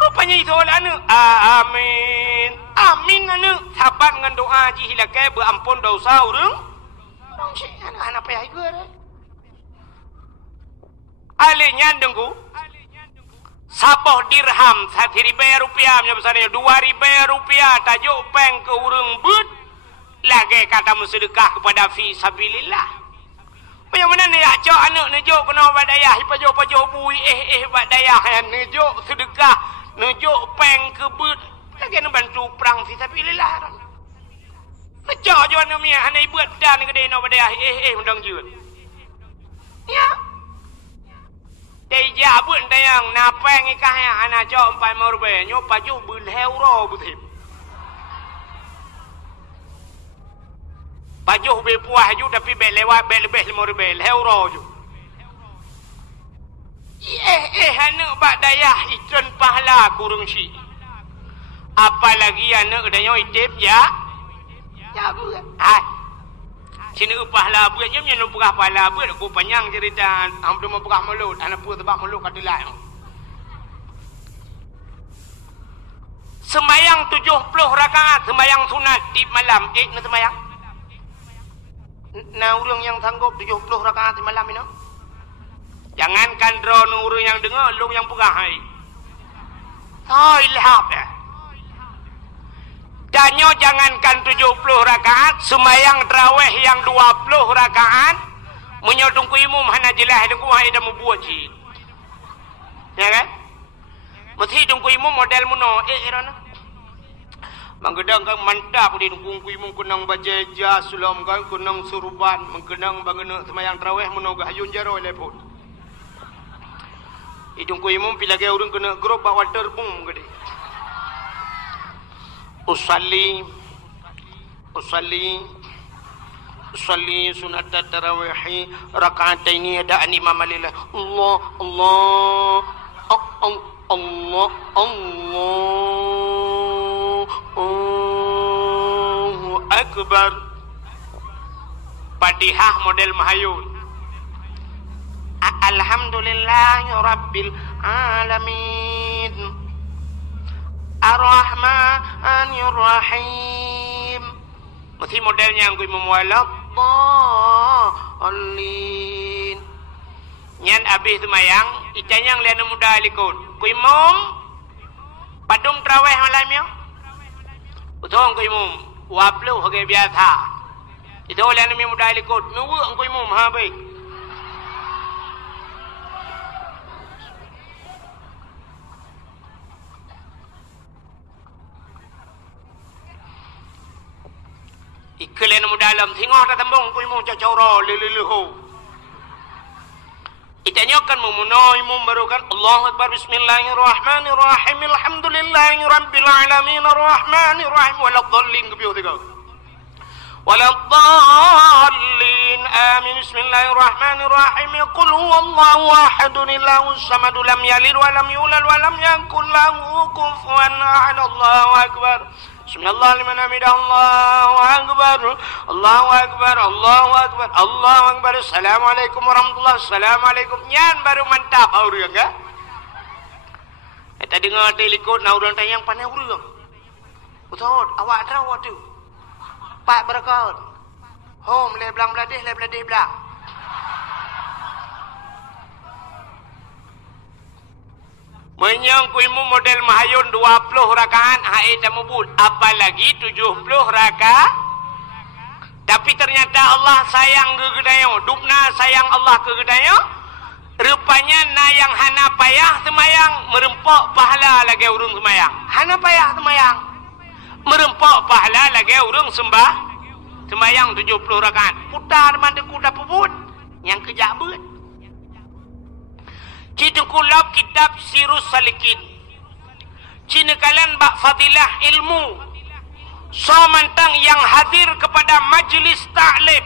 Rupanya itu anu. Amin. Amin anu sabat ngan doa ji hilake beampun dosa urung. Urung ci anu apa ya ieu re. Ale nyandengku. Sapoh dirham 1.000 rupiah misalnya 2.000 rupiah tajuk peng ke urang but lagi kata sedekah kepada fi sabilillah. Macam mana ni acak anak nejuk kena badayah pajo-pajo bui badayah yang nejuk sedekah nejuk peng ke but lagi nak bantu perang fi sabilillah. Macam je anak mia anak ibu dan gede nak badayah undang jut. Ya. Dia pun tayang napeng ikah yang anak jauh 4 rupiah nyok paju berhero betul. Paju berpuah ju tapi berlewat berlebih 5 rupiah hero ju. Anak bak dayah ikon pahala kurung si. Apalagi anak dayah itip ya. Ya bukan. Sini pahala buat je menyen pegah pahala buat aku panjang cerita hampir mau pegah mulut anak pu tebak mulut kat dilai. Sembayang 70 rakaat sembayang sunat di malam na sembayang. Nah urang yang sanggup 70 rakaat di malam ini. Jangankan drone urang yang dengar lu yang pegah hai. Ilham ya. Danyo jangankan 70 rakaat, semayang terawih yang 20 rakaat, menyodong ku imum hana jelah dengku hai dah membuat ji. Ya kan? Mesti dengku imum model muno irana. Mangedang kan mantap di dengku imum kunang bajeja sulam kan kunang suruban, mengkenang bangena semayang terawih muno gahayun jaro lepot. Idungku imum pilage urang kena grup bak water bum gede. Usalli sunat tarawih raka'ataini ada imam lillah. Allahu akbar. Fatihah model mahayun. Alhamdulillahi rabbil alamin. Ar-Rahmanir Rahim. Mesti modelnya yang gue memualaf Dhalin. Nyan abis semayang icanya yang liana muda alikun ku imam padum terawih malam ya utong ku imam waplu hage biasa itu liana muda alikun nuwu ku imam ha baik. Ikelen mu dalam tengok dah tembong ku imum cacoro lililuhu. Itanya kan memunoi imum baru kan Allahu akbar bismillahirrahmanirrahim alhamdulillahi rabbil alamin arrahmanirrahim waladdallin kebiu tiga. Waladdallin Amin amin. Bismillahirrahmanirrahim. Qul huwallahu ahadun Allahus samad lam yalid wa lam yulad wa lam yakul lahu kufuwan ahad. Allahu akbar. Bismillah liman hamidah. Allahu akbar. Allahu akbar. Allahu akbar. Allahu akbar. Assalamualaikum warahmatullahi. Assalamualaikum. Nyan baru mantap orang ya. Tadi dengar telikot na orang tayang pandai orang. Betul, awak tahu tu. Pak berkot. Home le belang beladih belang. Menyang ilmu model mahayun 20 rakaat hai tamubul, apalagi 70 rakaat. Tapi ternyata Allah sayang ke gedayo, dupna sayang Allah ke gedayo. Rupanya na yang hana payah semayang merempok pahala lagi urung semayang. Hana payah semayang merempok pahala lagi urung sembah semayang 70 rakaat. Putar mandi kuda puput yang kejabut. Cina kulab kitab Sirus Salikin. Cina kalian bak fadilah ilmu. So mantang yang hadir kepada majlis ta'lim,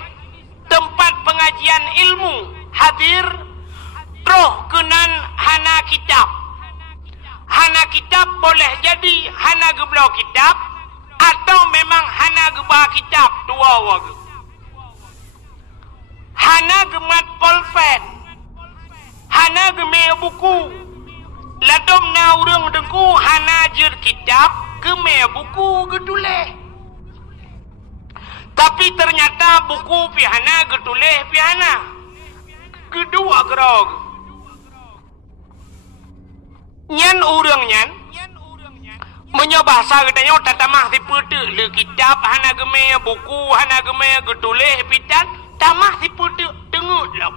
tempat pengajian ilmu, hadir roh kenan hana kitab. Hana kitab boleh jadi hana geblau kitab atau memang hana gebah kitab dua wagu. Hana gemat polpen. Hana geme buku. Ladom na urang dengku hana jir kitab geme buku geduleh. Tapi ternyata buku pihana geduleh pihana. Kedua gerog. Nyan urang nyan menyobahsa katanya tatamah dipute le kitab hana geme buku hana geme geduleh pitan tamah dipute dengut lah.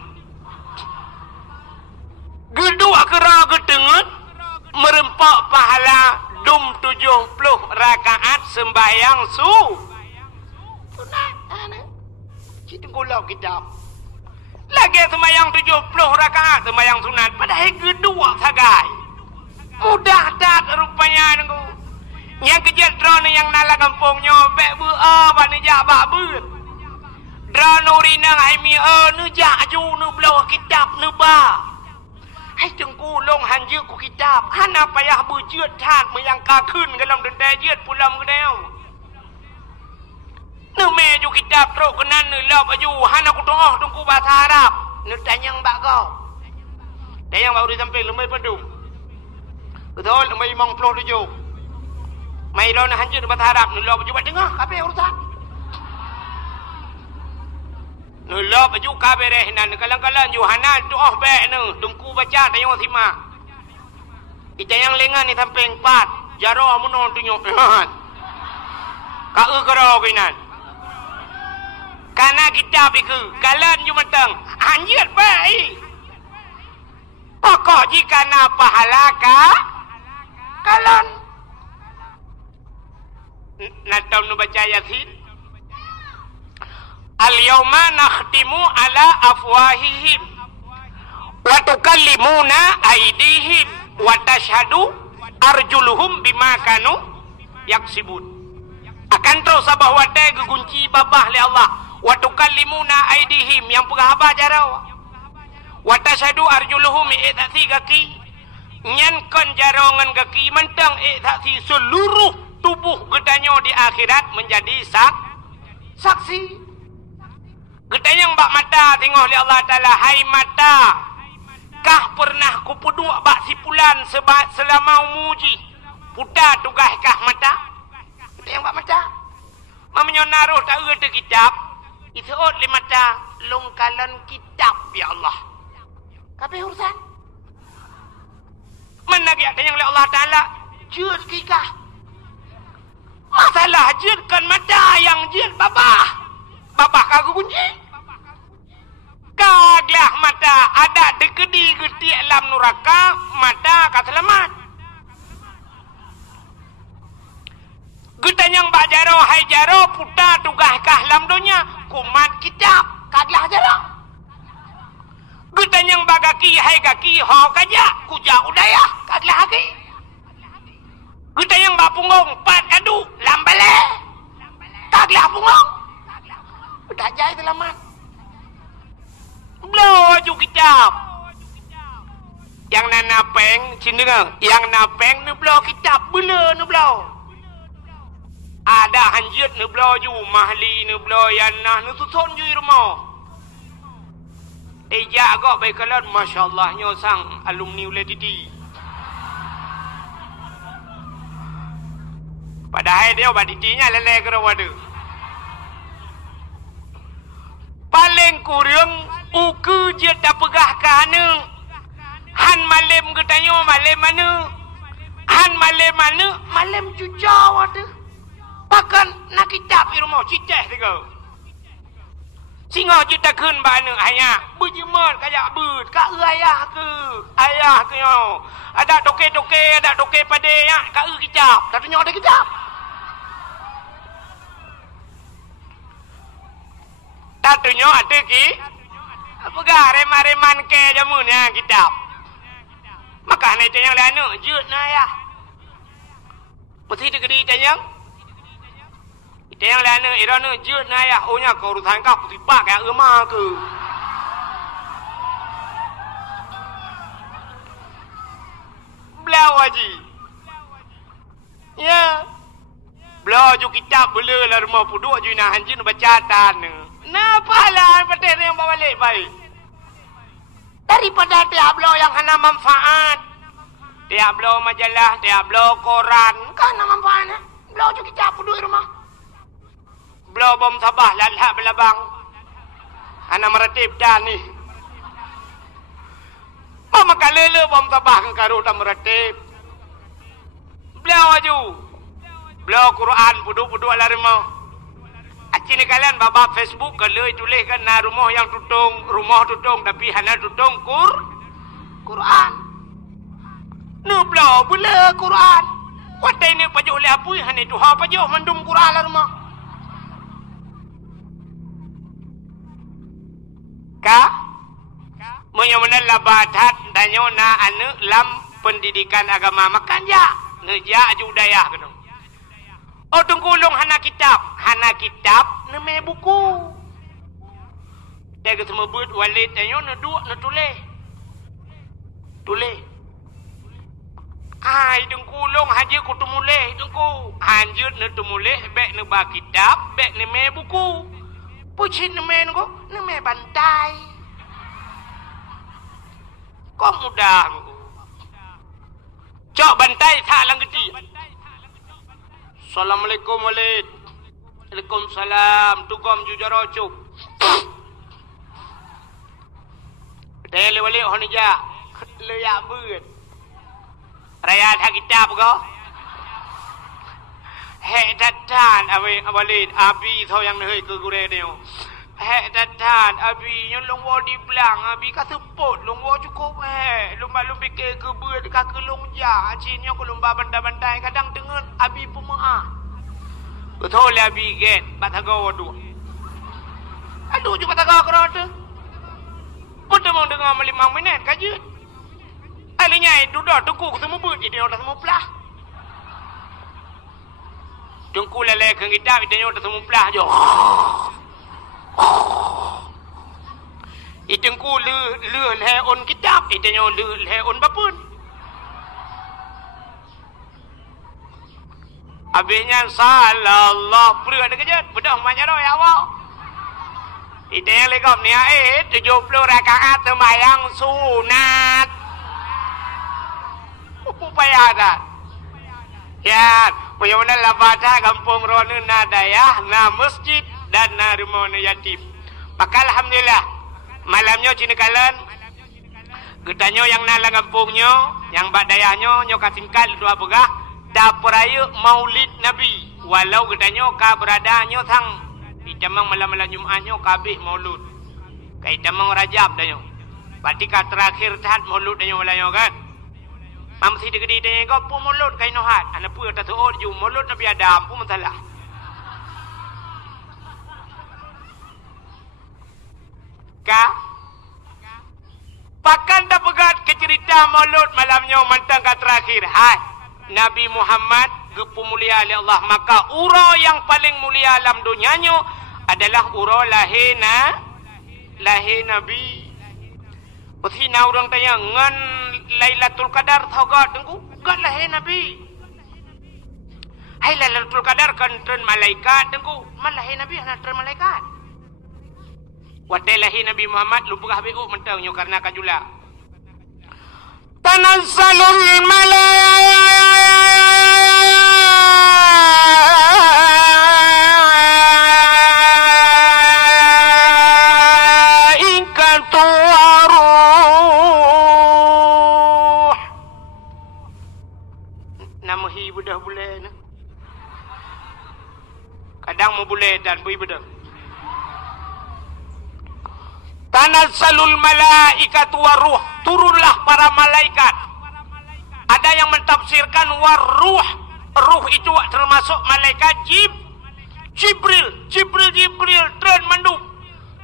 Gedua kera gedengut merempak pahala dum 70 rakaat sembahyang sunat. Kita gulau kitab. Lagi sembahyang 70 rakaat sembahyang sunat. Padahal gedua sagai. Mudah tak rupanya nengku. Yang kejat drone yang nala kampungnya bek bua bani jabak beut. Drone urinang hai mi nu jaju nu belah kitab nu ba. Hai tengku long hanjir ku kitab. Hana payah berjut tat yang kakun dalam dendai jut pulam kedau. Nu meju kitab teruk kenan nu lap aju. Hana ku tengah tengku bahasa Arab. Nu tanyang bak kau. Tanyang bak uri sampai lembai pedum. Betul lembai 57. Mai lo na hanjir bahasa Arab. Nu lap aju buat dengar. Apa urusan? Nulap baju kabeh nan kalang-kalang Yohana doah baik nu tungku baca tayang simak. Ita yang lengan ni sampai 4 jarah munon tunjuk. Ka kero kinan. Kana kitab iku kalan ju matang anjir baik. Pokok jika na pahala ka kalan. Natam nu baca Yasin. Al-yawma nakhtimu ala afwahihim wa tukallimuna aydihim wa tashhadu arjuluhum bima kanu yaksibun. Akan terus sabah wadai gegunci babah li Allah wa tukallimuna aydihim yang pegahaba jarau wa tashhadu arjuluhum taksi kaki nyan kon jarau ngan kaki mentang taksi seluruh tubuh gedanyo di akhirat menjadi saksi. Gedayang bak mata tengok li Allah Ta'ala. Hai mata, kah pernah ku peduk bak sipulan selama umuji? Putar tugas kah mata? Gedayang bak mata. Mamanya naruh tak ada kitab. Itu li mata longkalan kitab ya Allah. Tapi urusan. Mana dia tanya li Allah Ta'ala? Jud kikah. Masalah jud kan mata yang jud babah. Babah kagak kunci. Kaglah mata ada dekedi geti alam neraka mata kaselamat. Getanyang bak jaro hai jaro puta tugas kah lam dunia kumat kitab kaglah jaro. Getanyang bak kaki hai kaki ho kaja kuja udaya kaglah kaki. Getanyang bak punggung pat kadu lambale kaglah punggung. Udah jai selamat. aju kitab. Yang nanapeng, cina yang napeng ni belau kitab bela ni belau. Ada hanjut ni belau ju mahli ni belau yanah ni susun ju rumah. Ejak agak baik kalan masya-Allahnya sang alumni oleh Didi. Padahal dia obat Didinya lelai ke rawada. Paling kurang uku je tak pegah kahana. Han malam ke tanya malam mana? Han malam mana? Malam jujau ada. Bahkan nak kitab di rumah cicah juga. Singa kita kun bana ayah. Berjemur kayak ber. Kak ayah ke? Ayah ke yo. Ada toke-toke, ada toke pada ya. Kak kitab. Tak tanya ada kitab. Tak tanya ada ki. Apakah reman-reman ke jamunya kitab. Maka ni tanya lah anak. Jut na ya. Mesti tegedi tanya. Yang lain era ni je na ya ohnya kau urusan kau putih pak kayak rumah ke. Belau haji. Ya. Belau ju kitab bela lah rumah puduk ju nak hanjin bacaan. Napa lah paten yang bawa balik baik. Daripada tiap belau yang hana manfaat. Tiap belau majalah, tiap belau koran, kan hana manfaatnya. Belau ju kitab puduk rumah. Belau bom sabah lalak belabang. Anak meratib dah ni. Mama kalele bom sabah ke karu tak meratib. Belau aju. Belau Quran puduk-puduk lah rumah. Aci ni kalian babak Facebook kalau tuliskan na rumah yang tutung tapi hana tutung Quran. Nu belau bela Quran. Watai ni pajuh le apui hana tu ha pajuh mandum Quran lah rumah. Menyamana labatat danyo na anu lam pendidikan agama makan ja neja judaya kena. Oh tungkulung hana kitab neme buku. Dia semua buat walid danyo na duk na tulis. Ai tungkulung haji ku tumuleh tungku. Hanjut na tumuleh bek na ba kitab bek neme buku. Pucin neme ko neme bantai. Kau mudah. Cok bantai tak lang gede. Assalamualaikum walid. Waalaikumsalam. Tugam jujaro cuk. Dele walid honija. Le ya beut. Raya tak kitab ko. He datan awe walid abi tho yang hei ke gure neo. He datan abi yang long wo di belang abi ka sepot long wo cukup he lumba fikir ke beut ka ke long ja cin yang ko lumba bandai-bandai kadang dengan abi pemaah betul abi get batago wadu aduh ju batago kerota pun mong dengar 5 minit kajut alinya duduk tunggu ketemu beut ide orang semua pelah tunggu lele ke kita ide orang semua pelah jo itengku le on kitab itenya le on bapun abihnya sallallahu preu ada kejut bedah manya ro ya awak itenya legom ni 70 rakaat sembahyang sunat upaya dah ya punya labada kampung ronu nadaya na masjid dan na rumah yatim. Maka alhamdulillah malamnya cina kalan getanyo yang nala kampungnya yang badayahnya nyo kasingkat dua begah da peraya maulid nabi walau getanyo ka beradanya sang icamang malam-malam Jumatnya kabeh maulud kai tamang Rajab danyo berarti ka terakhir tahat maulud danyo malanyo kan mam si degedi danyo ko pu maulud kai nohat ana pu ta tu ju maulud nabi Adam pu masalah. Pakan dah pegat ke cerita maulud malamnya mantang kat terakhir. Hai, Nabi Muhammad gepu mulia oleh Allah. Maka ura yang paling mulia alam dunianya adalah ura lahir Nabi. Pasina orang tanya ngan Lailatul Qadar thogat tengku gat lahir Nabi. Hai Lailatul Qadar kan tren malaikat tengku man lahir Nabi ana tren malaikat. Watai lahir Nabi Muhammad lupa habiu mentang nyo karena kajula. Tanazzalul malaikatu waruh. Nama hi budah boleh na. Kadang mau boleh dan bui budah. Tanazzalul malaikatu waruh, turunlah para malaikat. Ada yang mentafsirkan waruh, ruh itu termasuk malaikat Jibril tren mandum.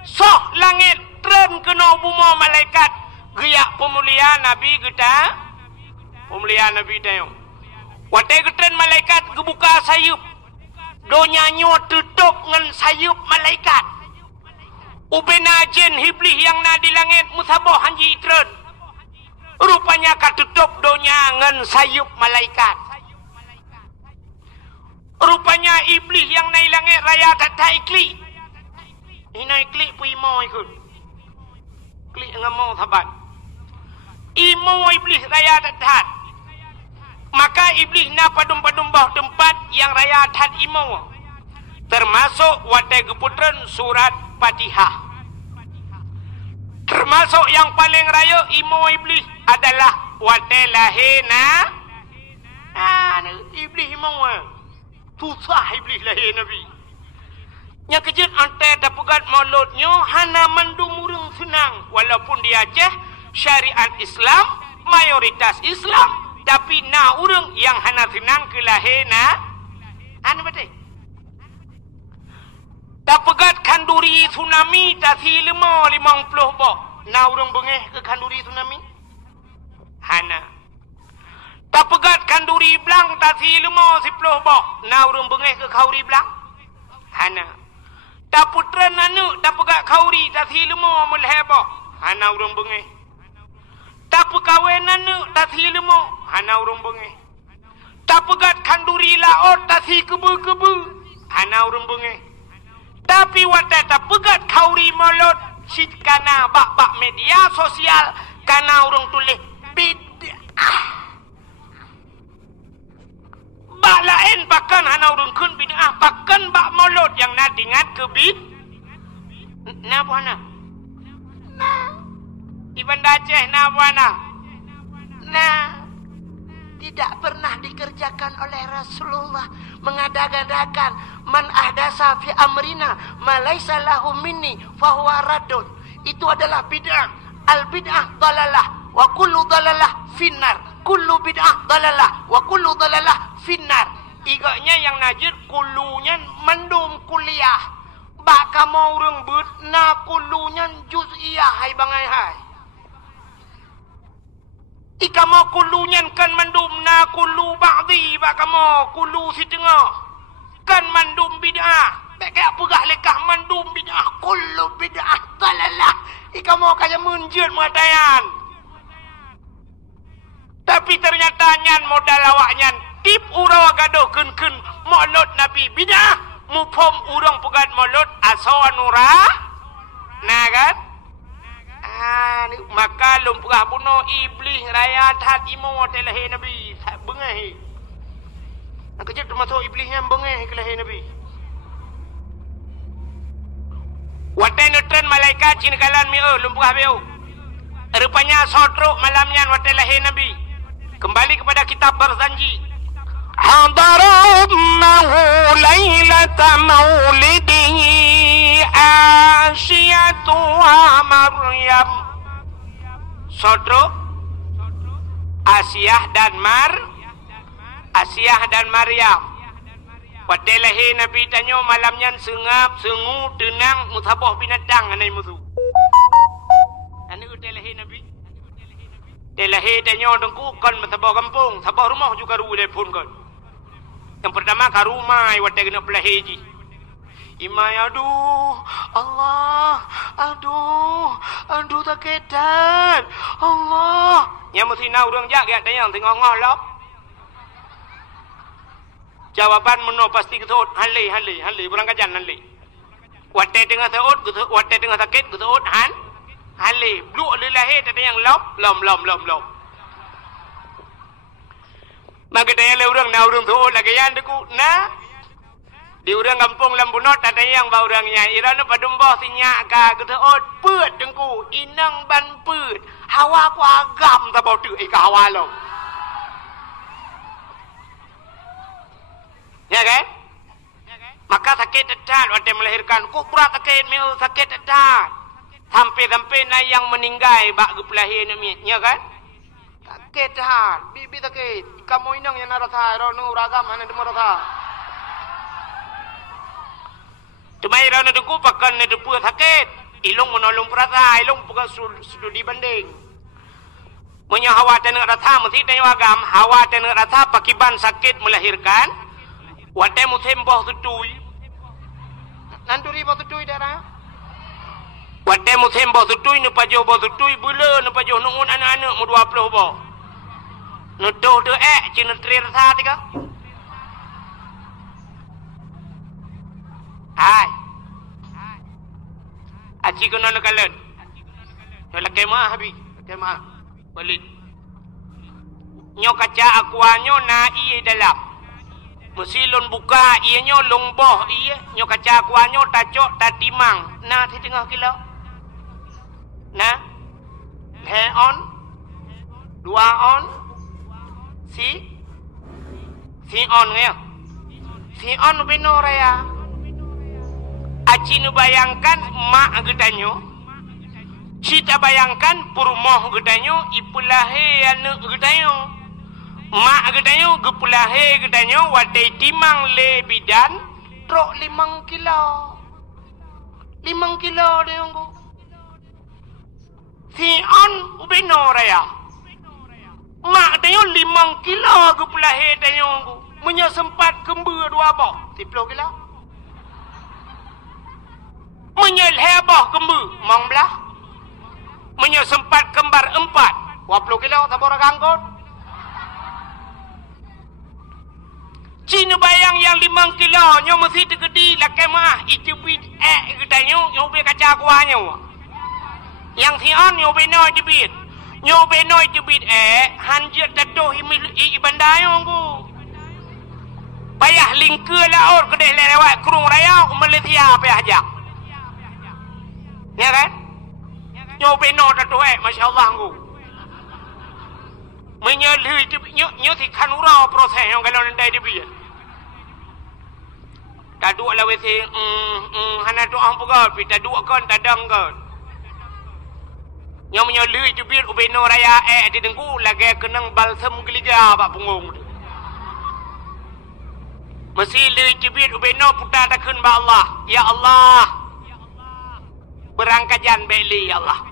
Soh langit tren kena buma malaikat. Geyak pemuliaan Nabi kita. Pemuliaan Nabi tayong. Watai tren malaikat gebuka sayup. Donyanyo tutup ngan sayup malaikat. Ubena jen hiblis yang na di langit musabah hanji itren. Rupanya katutup donya ngan sayup malaikat. Rupanya iblis yang na langit raya tak ikli. Ina ikli pu imo ikut. Klik ngamau sabat. Imo iblis raya tak. Maka iblis na padum-padum bawah tempat yang raya tak imo. Termasuk watai keputren surat Fatihah. Termasuk yang paling raya imo iblis adalah watai lahina. Iblis imo susah iblis lahir Nabi. Yang kejut ante dapat mauludnya hana mandum urang senang walaupun di Aceh syariat Islam mayoritas Islam tapi na urang yang hana senang ke lahirna anu betul. Dapat kanduri tsunami tasi 50 bok. Na urang bengeh ke kanduri tsunami? Hana. Dapat kanduri blang tasi 50 bok. Na urang bengeh ke kauri blang? Hana. Daputran anu dapat kauri tasi 50 bok. Hana urang bengeh. Dapat kawen anu tasi 50. Hana urang bengeh. Dapat kanduri laot tasi kebu-kebu. Hana urang bengeh. Tapi wadah tak pegat kauri molot sit kana bak media sosial kana orang tulis bid'ah. Bak lain bahkan hana orang kun bid'ah bahkan bak molot yang nak ingat ke na buana. Nah. Iban Aceh na buana. Nah. Tidak pernah dikerjakan oleh Rasulullah mengadakan man ahdasa fi amrina malaysa lahu minni fahuwa raddun. Itu adalah bid'ah. Al bid'ah dalalah wa kullu dalalah finnar. Kullu bid'ah dalalah wa kullu dalalah finnar. Iganya yang najir kulunya mendum kuliah. Bak kamu urang beut na kulunya juz'iyah hai bangai hai. Ika mau kulunyan kan mandum na kulu ba'di ba kamo kulu si tengah kan mandum bid'ah bek kaya pegah lekah mandum bid'ah kulu bid'ah dalalah ika mau kaya munjut mengatayan tapi ternyata nyan modal awaknyan tip urawa gaduh kun maulud Nabi bid'ah mupom urang pegat maulud asawanura nah kan. Maka lumpurah bunuh iblis raya hati imo lahir Nabi bengah. Nak kejut termasuk iblis yang bengah ke lahir Nabi. Watai nutren malaikat cinakalan mi'u lumpurah bi'u. Rupanya sotruk malamnya watai lahir Nabi. Kembali kepada kitab berjanji. Hadaramahu lailata maulidihi Asyatu wa Maryam. Sodro Asyah dan Maryam. Pada lahir Nabi tanya malamnya sengap, sengu, tenang, musabah binatang anai musuh. Anu udah lahir Nabi. Lahir tanya dengku kan musabah kampung, sabah rumah juga ru telefon kan. Yang pertama ke rumah wadah kena pelahiji. Imai aduh Allah, aduh takitan Allah. Nya mesti na urang jak ya tayang tengok ngolok. Jawaban meno pasti ketut hali burang kajan hali. Wate tengah teut wate tengah sakit ketut hali bluk lelahe tayang lom. Maka tayang le urang na urang tu lagi yan deku na. Di urang kampung Lambunot ada yang bau urangnya irana padumboh sinyak ka geteot peut dengku inang ban peut hawa ku agam ta bau tu ka hawa lo. Ya kan? Maka sakit dekat waktu melahirkan ku berat sakit meu sakit dekat. Sampai na yang meninggal bak gepelahi ni ya kan? Sakit dekat, bibi sakit. Kamu inang yang narasa ro nu uragam ana demo rasa. Tumai rana dengku pakan na depu sakit. Ilung menolong perasa, ilung bukan sudah dibanding. Punya hawa dan rasa mesti tayo agam, hawa dan rasa pakiban sakit melahirkan. Wate musim boh tutui. Nanturi boh tutui darah. Wate musim boh tutui nu pajo boh tutui bula nu pajo nungun anak-anak mu 20 boh. Nu doh de cina tri rasa tika. Hai. Aci kena nak kalen. Kalau kemah habis, kemah balik. Nyo kaca akuanyo na iye dalam. Mesilon buka iye nyo longboh iye. Nyo kaca akuanyo tacok tatimang. Na di tengah kilo. Na. He on. 2 on. Si on ya. Si on beno raya. Aci nu bayangkan mak gedanyo. Cita bayangkan purmoh gedanyo ipulahe anak gedanyo. Mak gedanyo gepulahe gedanyo wadai timang le bidan trok 5 kilo. 5 kilo dia nggo. Si on ubeno raya. Mak gedanyo 5 kilo gepulahe gedanyo nggo. Munya sempat kembe 2 boh 10 kilo. Menyelheboh kembu, mong belah. Menyesempat kembar 4, 20 kilo tabur gangkut. Cina bayang yang 5 kilo, nyo mesti tegedi lah kemah. Itu bid gedanyo, nyo be kaca kuahnya. Yang si on, nyo be no itu bid. Nyo be no itu bid hanjir tatuh ibandayo nggu. Payah lingke laur kedai lewat kurung raya, Malaysia payah ajak. Ya kan? Nyo beno tatu Masya Allah nggu. Menyelui nyo si kanura proses yang kalau nandai di biar. Tak dua lah wesi hana doa pukul pi tak dua kan tadang kan. Nyo menyelui di biar ubeno raya di dengku lagi kenang balsam geliga pak punggung. Mesti lui di biar ubeno putar takun ba Allah. Ya Allah. Berangkajan beli ya Allah.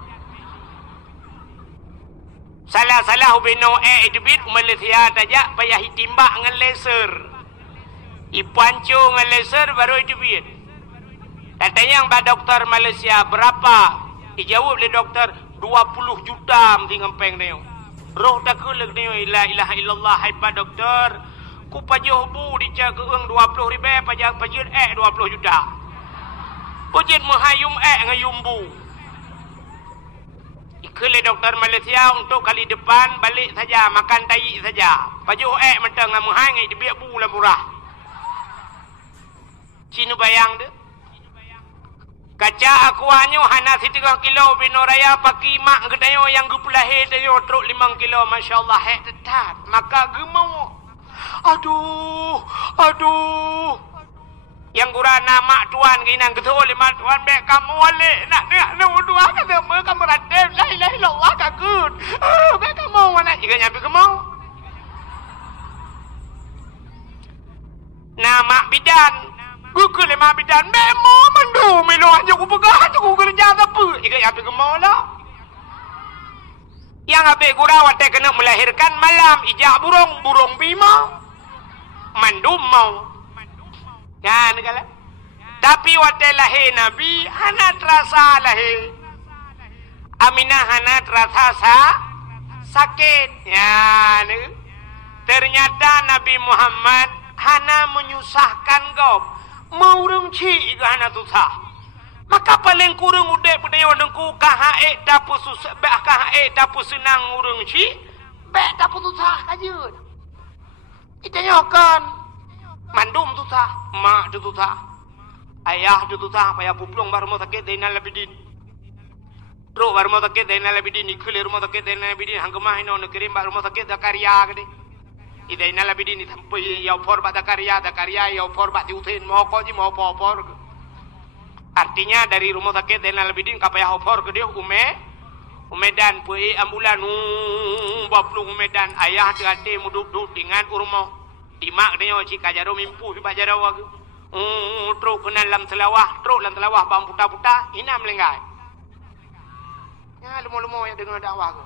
Salah ubeno edbit Malaysia tajak payah hitimbak dengan laser. Ipancu dengan laser baru edbit. Katanya yang doktor Malaysia berapa? Dijawab oleh doktor 20 juta mesti ngempeng dia. Roh tak kelek dia la ilaha illallah hai pak doktor. Ku pajuh bu dicak keung 20 ribu pajak 20 juta. Pujit menghayum ngayumbu. Ikut doktor Malaysia untuk kali depan balik saja makan tayi saja. Paju mentang menghang di biak bu lah murah. Cina bayang de. Kaca akuanyo hana 3 kilo bino raya paki mak gedayo yang gupulahe dayo truk 5 kilo masya-Allah tetat. Maka gemau. Aduh. Yang gurana mak tuan ginang ketul lima tuan bek kamu wale nak dua kata me kamu radem la ilaha illallah kakut bek kamu mana jika nyampe kamu nama bidan gugu lima bidan memo mandu melo aja ku pegah ku kerja apa jika nyampe kamu lah yang abe gurawat kena melahirkan malam ijak burung bima mandum mau kan kala Tapi waktu lahir Nabi, hana terasa lahir. Aminah hana terasa sakit. Ya, ternyata Nabi Muhammad hana menyusahkan kau. Maurung ci ke hana susah. Maka paling kurang udah pada yang dengku kahae dapur susah, bek kahae dapur senang urung ci, bek dapur susah aja. Itanya kan mandum susah, mak tu susah, ayah tu susah, payah puplung baru mau sakit dina lebidin. Terus baru mau sakit dina lebidin, ikulir mau sakit dina lebidin, hanggemah ino nekirim baru mau sakit dah karya gede. Idai lebidin sampai yau por pada karya yau por pada utin mau kau ji mau por. Artinya dari rumah sakit dina lebidin kapaya hopor gede umedan pui ambulan baplung umedan ayah ade muduk dengan urmo dimak dia cika jaro mimpu hi bajaro wag truk kenal lam telawah bang puta-puta ina melenggai ya lumo-lumo ya dengar dakwah ku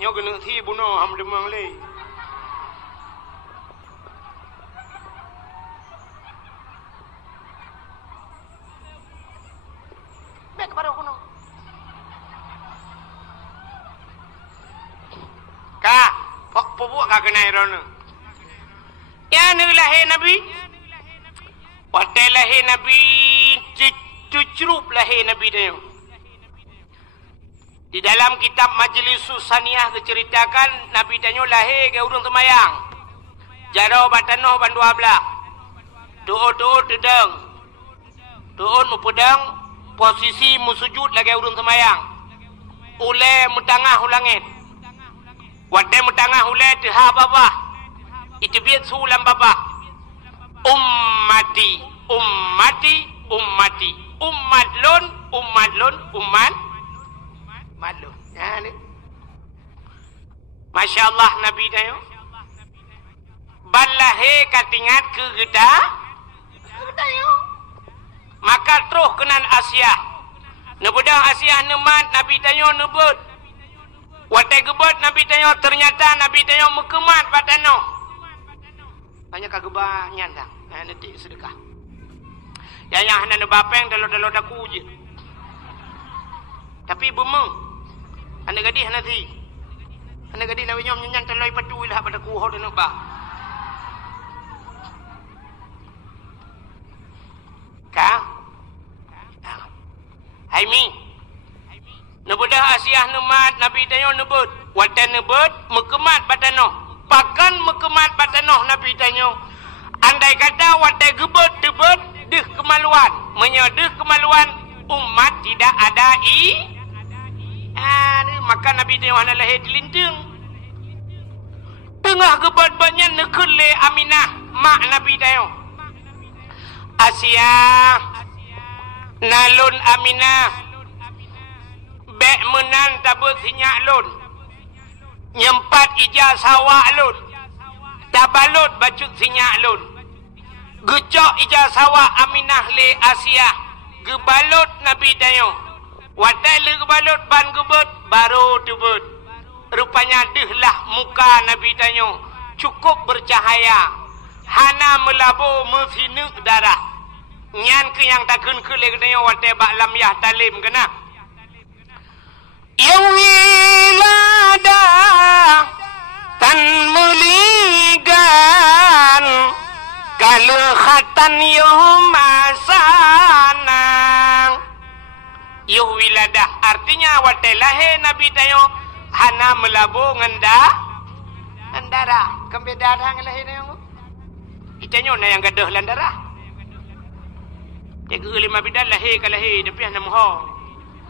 nyo kena thi bunuh ham demang le bek baru kuno ka pok ka kena irono ya nu lahir Nabi waktu lahir Nabi cucrup lahir Nabi dia. Di dalam kitab Majlisus Saniyah diceritakan Nabi tanya lahir ke urung temayang. Jarau batanoh ban 12. Doa dedeng. Doa mupedang posisi musujud lagi urung temayang. Ule mutangah ulangit. Wate mutangah ule teha babah. Itu biat sulam babah. Ummati. Malu. Ya, ni. Masya Allah Nabi dayo. Balahe katingat ke geda. Dayo. Maka terus kenan Asia. Nebudang Asia nemat Nabi dayo nebut. Watai gebot Nabi dayo ternyata Nabi dayo mekemat patano. Banyak kagebah nyandang. Nah, nanti sedekah. Yang hana nebapeng dalo-dalo daku je. Tapi bemeng. Anda gadih nanti. Anda gadih nak nyom nyanyan teloi padu lah pada ku hol nak ba. Ka? Hai mi. Nebudah Asia nemat Nabi tayo nebut. Watan nebut mekemat batano. Pakan mekemat batano Nabi tayo. Andai kata watai gebut debut deh kemaluan. Menyedeh kemaluan umat tidak ada maka Nabi dia wana lahir dilindung. Tengah gebad-badnya nekele Aminah mak Nabi dia. Asia nalun Aminah bek menan tabut sinyak lun. Nyempat ija sawak lun. Tabalut bacut sinyak lun. Gecok ija sawak Aminah le Asia. Gebalut Nabi dia. Watai le gebalut ban gebut baru tebut. Rupanya dehlah muka Nabi tanya cukup bercahaya. Hana melabu mesinuk darah. Nyan ke yang takun ke le tanya watai bak lam yah talim kena. Yawilada tan muligan kalau khatan yumasana. Yuh wiladah artinya watai lahir Nabi tayo hana melabu ngendara kembe darah lahir tayo itanyo na yang gadah landara jaga lima bidan lahir ka lahir tapi hana moho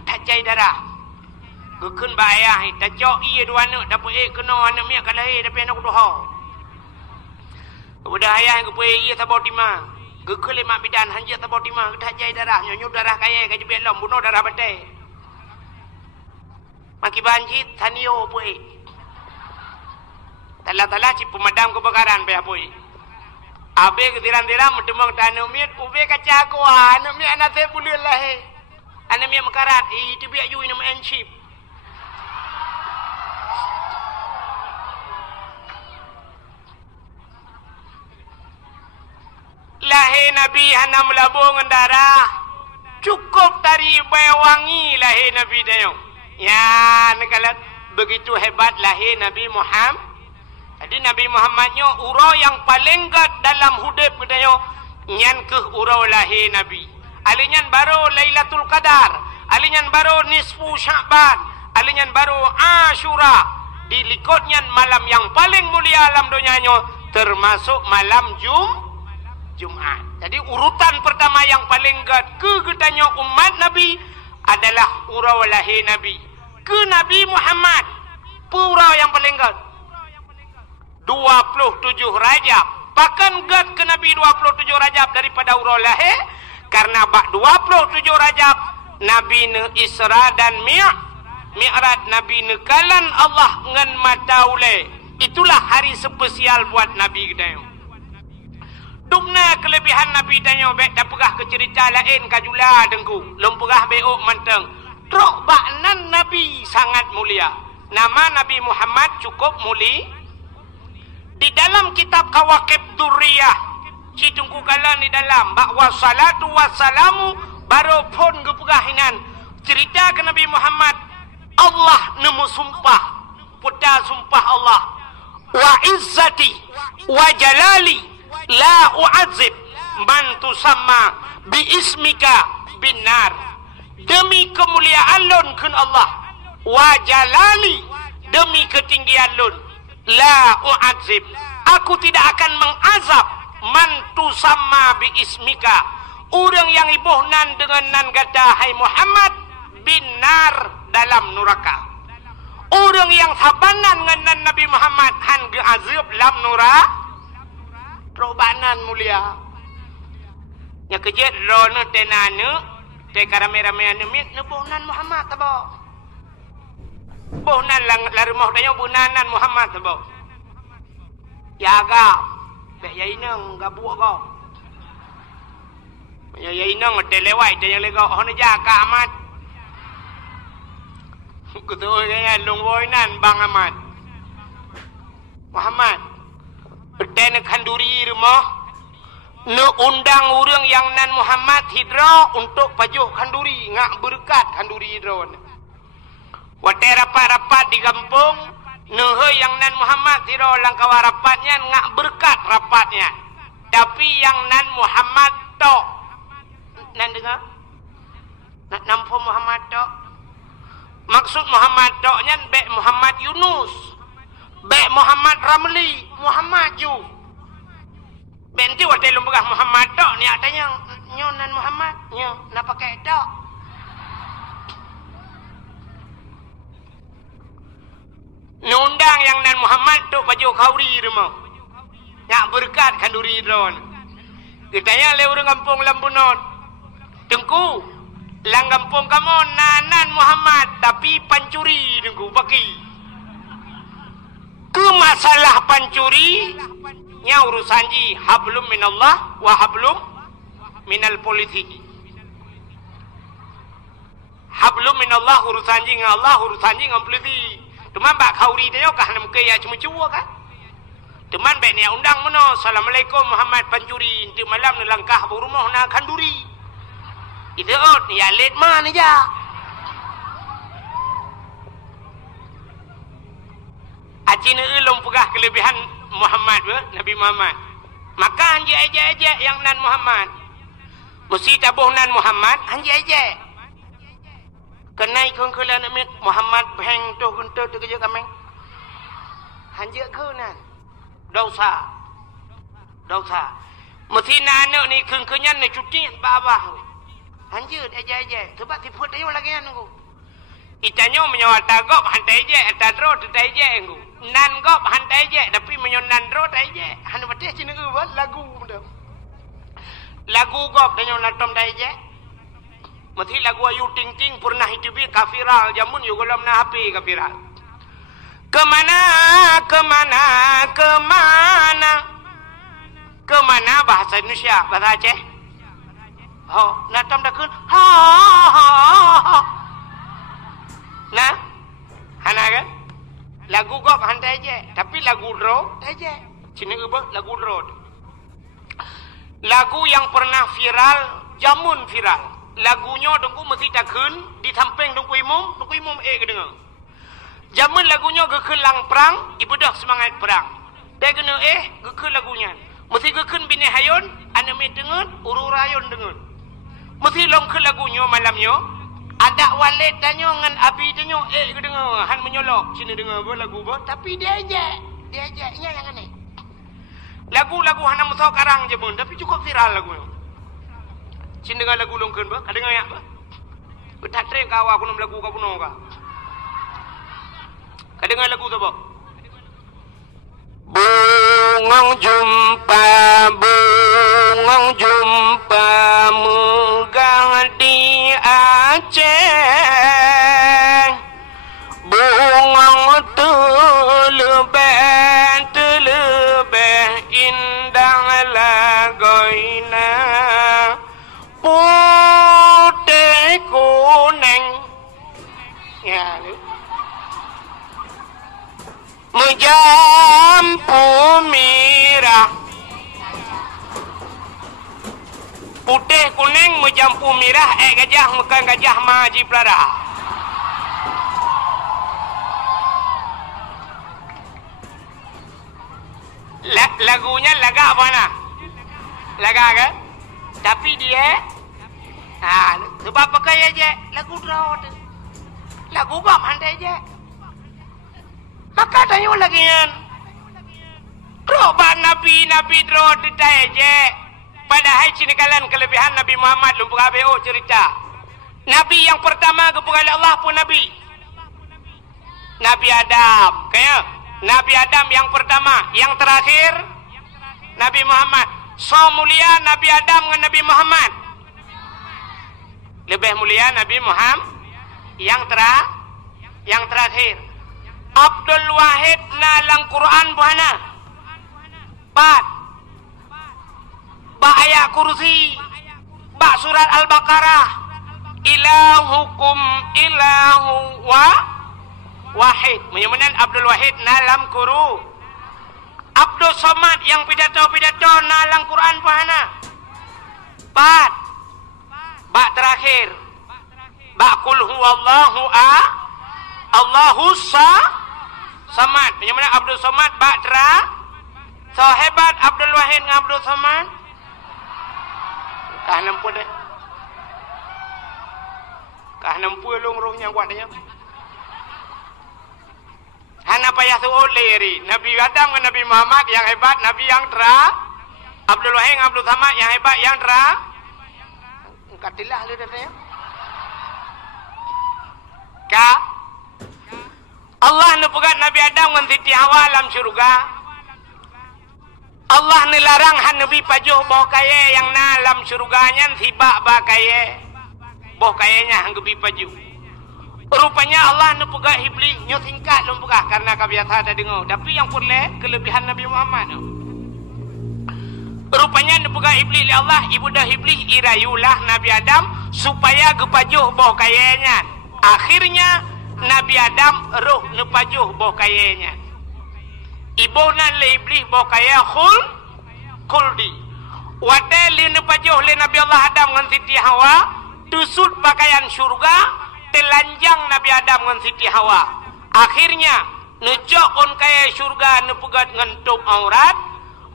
tak cai darah gukun ba ayah tak cok iya dua anak dapat kena anak miak ka lahir tapi anak doha kemudian ayah ke puai iya tabau timah gekele mak bidan hanja tabau timah dah jai darah nyonyo darah kaya ka jebel lom bunuh darah batai maki banjit tanio puai tala-tala ci pemadam kebakaran pe puai abe ke tiran-tiran medemang tanu miat ube kaca ko anu mi anak te bulil lah Anda miak mekarat. Itu biak you in a manship. Lahir Nabi hana melabung darah. Cukup tari wangi lahir Nabi tayong. Ya, kalau begitu hebat lahir Nabi Muhammad. Jadi Nabi Muhammadnya urau yang paling gat dalam hidup tayong. Nyan ke urau lahir Nabi. Alinyan baru Lailatul Qadar. Alinyan baru Nisfu Sya'ban. Alinyan baru Ashura. Dilikutnya malam yang paling mulia alam dunianya. Termasuk malam Jumat. Jadi urutan pertama yang paling kegetanya umat Nabi adalah urau lahir Nabi. Ke Nabi Muhammad. Purau yang paling 27 Rajab. Bahkan ke Nabi 27 Rajab daripada urau lahir. Karena 27 Rajab Nabi ne Isra dan Mi'raj Nabi ne kalan Allah ngan mataule. Itulah hari spesial buat Nabi kita. Dukna kelebihan Nabi tanya bek dah pegah ke cerita lain kajula dengku. Lom pegah beok manteng. Trok baknan Nabi sangat mulia. Nama Nabi Muhammad cukup mulia. Di dalam kitab Kawakib Durriyah, citungku kalan di dalam bahwa salatu wassalamu baru pun kepegahinan cerita ke Nabi Muhammad. Allah nemu sumpah. Putar sumpah Allah. Wa izzati wa jalali la u'adzib man tusamma bi ismika binar. Demi kemuliaan lun kun Allah, wa jalali, demi ketinggian lun, la u'adzib, aku tidak akan mengazab man tusamma bi ismika, orang yang ibuhnan dengan nan kata hai Muhammad binar dalam neraka. Orang yang sabanan dengan Nabi Muhammad han ge azab lam neraka. Robanan mulia. Nya kejet rono tenane te karame-rame ane mit nubuhnan Muhammad tabo. Buhnan lari moh dayo bunanan Muhammad tabo. Yaga be yainang gabuak ko. Ya yainang te lewai te yang lego ono jaga amat. Kutu kaya lungwoinan Bang Ahmad. Muhammad Pertanyaan kanduri rumah ne undang orang yang nan Muhammad hidra untuk pajuh kanduri ngak berkat kanduri hidra. Watai rapat-rapat di kampung ne yang nan Muhammad hidra langkah rapatnya ngak berkat rapatnya. Tapi yang nan Muhammad tok nan dengar nak nampu Muhammad tok. Maksud Muhammad toknya be Muhammad Yunus. Baik Muhammad Ramli, Muhammad ju. Benti wadah lumpugah Muhammad tok ni adanya nyonan Muhammad, nyo nak pakai tok. Nundang yang nan Muhammad tok baju kauri rumah. Nak berkat kanduri drone. Kitanya le urang kampung Lambunon. Tengku, lang kampung kamu nanan Muhammad tapi pancuri tengku bagi. Ke masalah pancuri nya urusan ji hablum minallah wa hablum minal politiki. Hablum minallah urusan ji dengan Allah, urusan ji dengan politik. Teman bak kauri dia kah nam ke ya cuma-cuma kan. Teman bak ni undang meno Assalamualaikum Muhammad pancuri inti malam ni langkah rumah na kanduri. Itu ot ya let man aja. Acina ulung pegah kelebihan Muhammad Nabi Muhammad. Maka anji aja yang nan Muhammad. Mesti tabuh nan Muhammad anji aja. Kenai kong kala nak Muhammad beng tu guntur tu kerja kami. Anji ke nan. Dosa. Mesti nan ni kengkenyan ni cuti bawah. Anji aja. Sebab tiput ayo lagi anu. Itanyo menyawa tagop hantai je atadro tetai je enggu. Nan gop hantai je tapi menyonan dro tai je. Han betih cina ke lagu mendem. Lagu gop danyo natom tai je. Mesti lagu ayu ting ting pernah hidupi kafiral jamun yo golam na HP kafiral. Kemana bahasa Indonesia bahasa Aceh. Ho natom dah kun. Ha Lagu gop hantai je. Tapi lagu draw je. Cina ubah lagu draw. Lagu yang pernah viral, jamun viral. Lagunya dengku mesti takun di samping dengku imum ke dengar. Jamun lagunya gekun lang perang, ibu dah semangat perang. Dia kena gekun lagunya. Mesti gekun bini hayun, anime dengar, ururayun dengar. Mesti long ke lagunya malamnya. Ada walid tanya dengan abi tanya, ke dengar, han menyolok. Sini dengar apa lagu apa, tapi dia ajaknya yang aneh. Lagu-lagu hana musuh karang je pun, tapi cukup viral lagu. Sini dengar lagu long ke apa, kadang ayak apa. Betak trek kau aku nak lagu kau puno kah. Kadang lagu tu apa? Bungong jumpa megah di Aceh. Bungong telebeh indah lagoina. Putih kuning. Ya, menjampu merah. Putih kuning menjampu merah, gajah makan gajah maji pelara. Lagunya laga apa nak? Laga ke? Tapi dia sebab pakai aja lagu draw tu. Lagu gam handai aja. Maka tanya lagi kan. Roba Nabi draw detai je. Padahal sini kalian kelebihan Nabi Muhammad lumpur ABO cerita. Nabi yang pertama kepada Allah pun Nabi. Nabi Adam. Kaya Nabi Adam yang pertama, yang terakhir Nabi Muhammad. So mulia Nabi Adam dengan Nabi Muhammad. Lebih mulia Nabi Muhammad yang terakhir. Abdul Wahid nalang Quran buhana. Ba ayat kursi. Ba surat Al-Baqarah. Ilahukum ilahu wahid. Menyamanan Abdul Wahid nalam Quran. Abdul Somad yang pidato nalang Quran buhana. Ba terakhir. Ba kul huwallahu Allahu Samad. Menyamanan Abdul Somad ba so hebat Abdul Wahid dengan Abdul Somad. Kah nampu deh. Kah nampu long rohnya kuat dia. Hana payah suul leri. Nabi Adam dengan Nabi Muhammad yang hebat, Nabi yang Abdul Wahid dengan Abdul Samad yang hebat, yang katilah lu dah ya. Allah nepegat Nabi Adam dengan Siti Hawa dalam syurga. Allah nelarang han Nabi pajuh boh kaya yang dalam syurganya sibak ba kaya. Boh kayanya hang gebi pajuh. Rupanya Allah nepegat iblis nyo singkat lumpegah karena kebiasaan ada dengar. Tapi yang pulih kelebihan Nabi Muhammad. Rupanya nepegat iblis oleh Allah, ibu dah iblis irayulah Nabi Adam supaya gepajuh boh kayanya. Akhirnya Nabi Adam roh nepajuh boh kayanya. Ibu nan le iblis boh kaya khuldi. Wate li nepajuh le Nabi Allah Adam dengan Siti Hawa tusut pakaian syurga telanjang Nabi Adam dengan Siti Hawa. Akhirnya necok on kaya syurga nepegat ngentup aurat.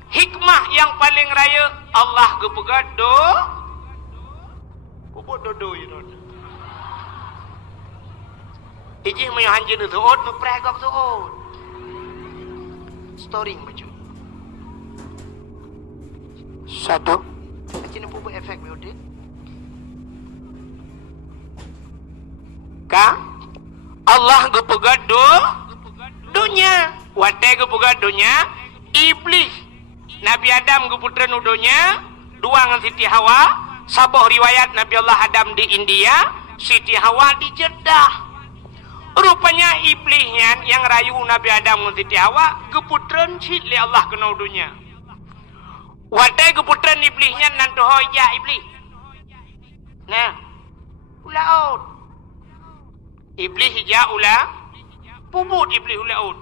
Hikmah yang paling raya Allah gepegat dodo you. Ijih mayu hanjin itu ot mepregok tu ot. Storing baju. Satu. Macam apa efek biodin? Ka Allah gepegat dunia. Wate gepegat dunia. Iblis Nabi Adam geputra nudonya. Dua dengan Siti Hawa. Sabuh riwayat Nabi Allah Adam di India. Siti Hawa di Jeddah. Rupanya iblisnya yang rayu Nabi Adam dengan Siti Hawa keputran cik li Allah kena dunia. Wadai keputran iblisnya nanti hoya iblis. Nah, ulaut. Iblis hija pubut iblis ulaut.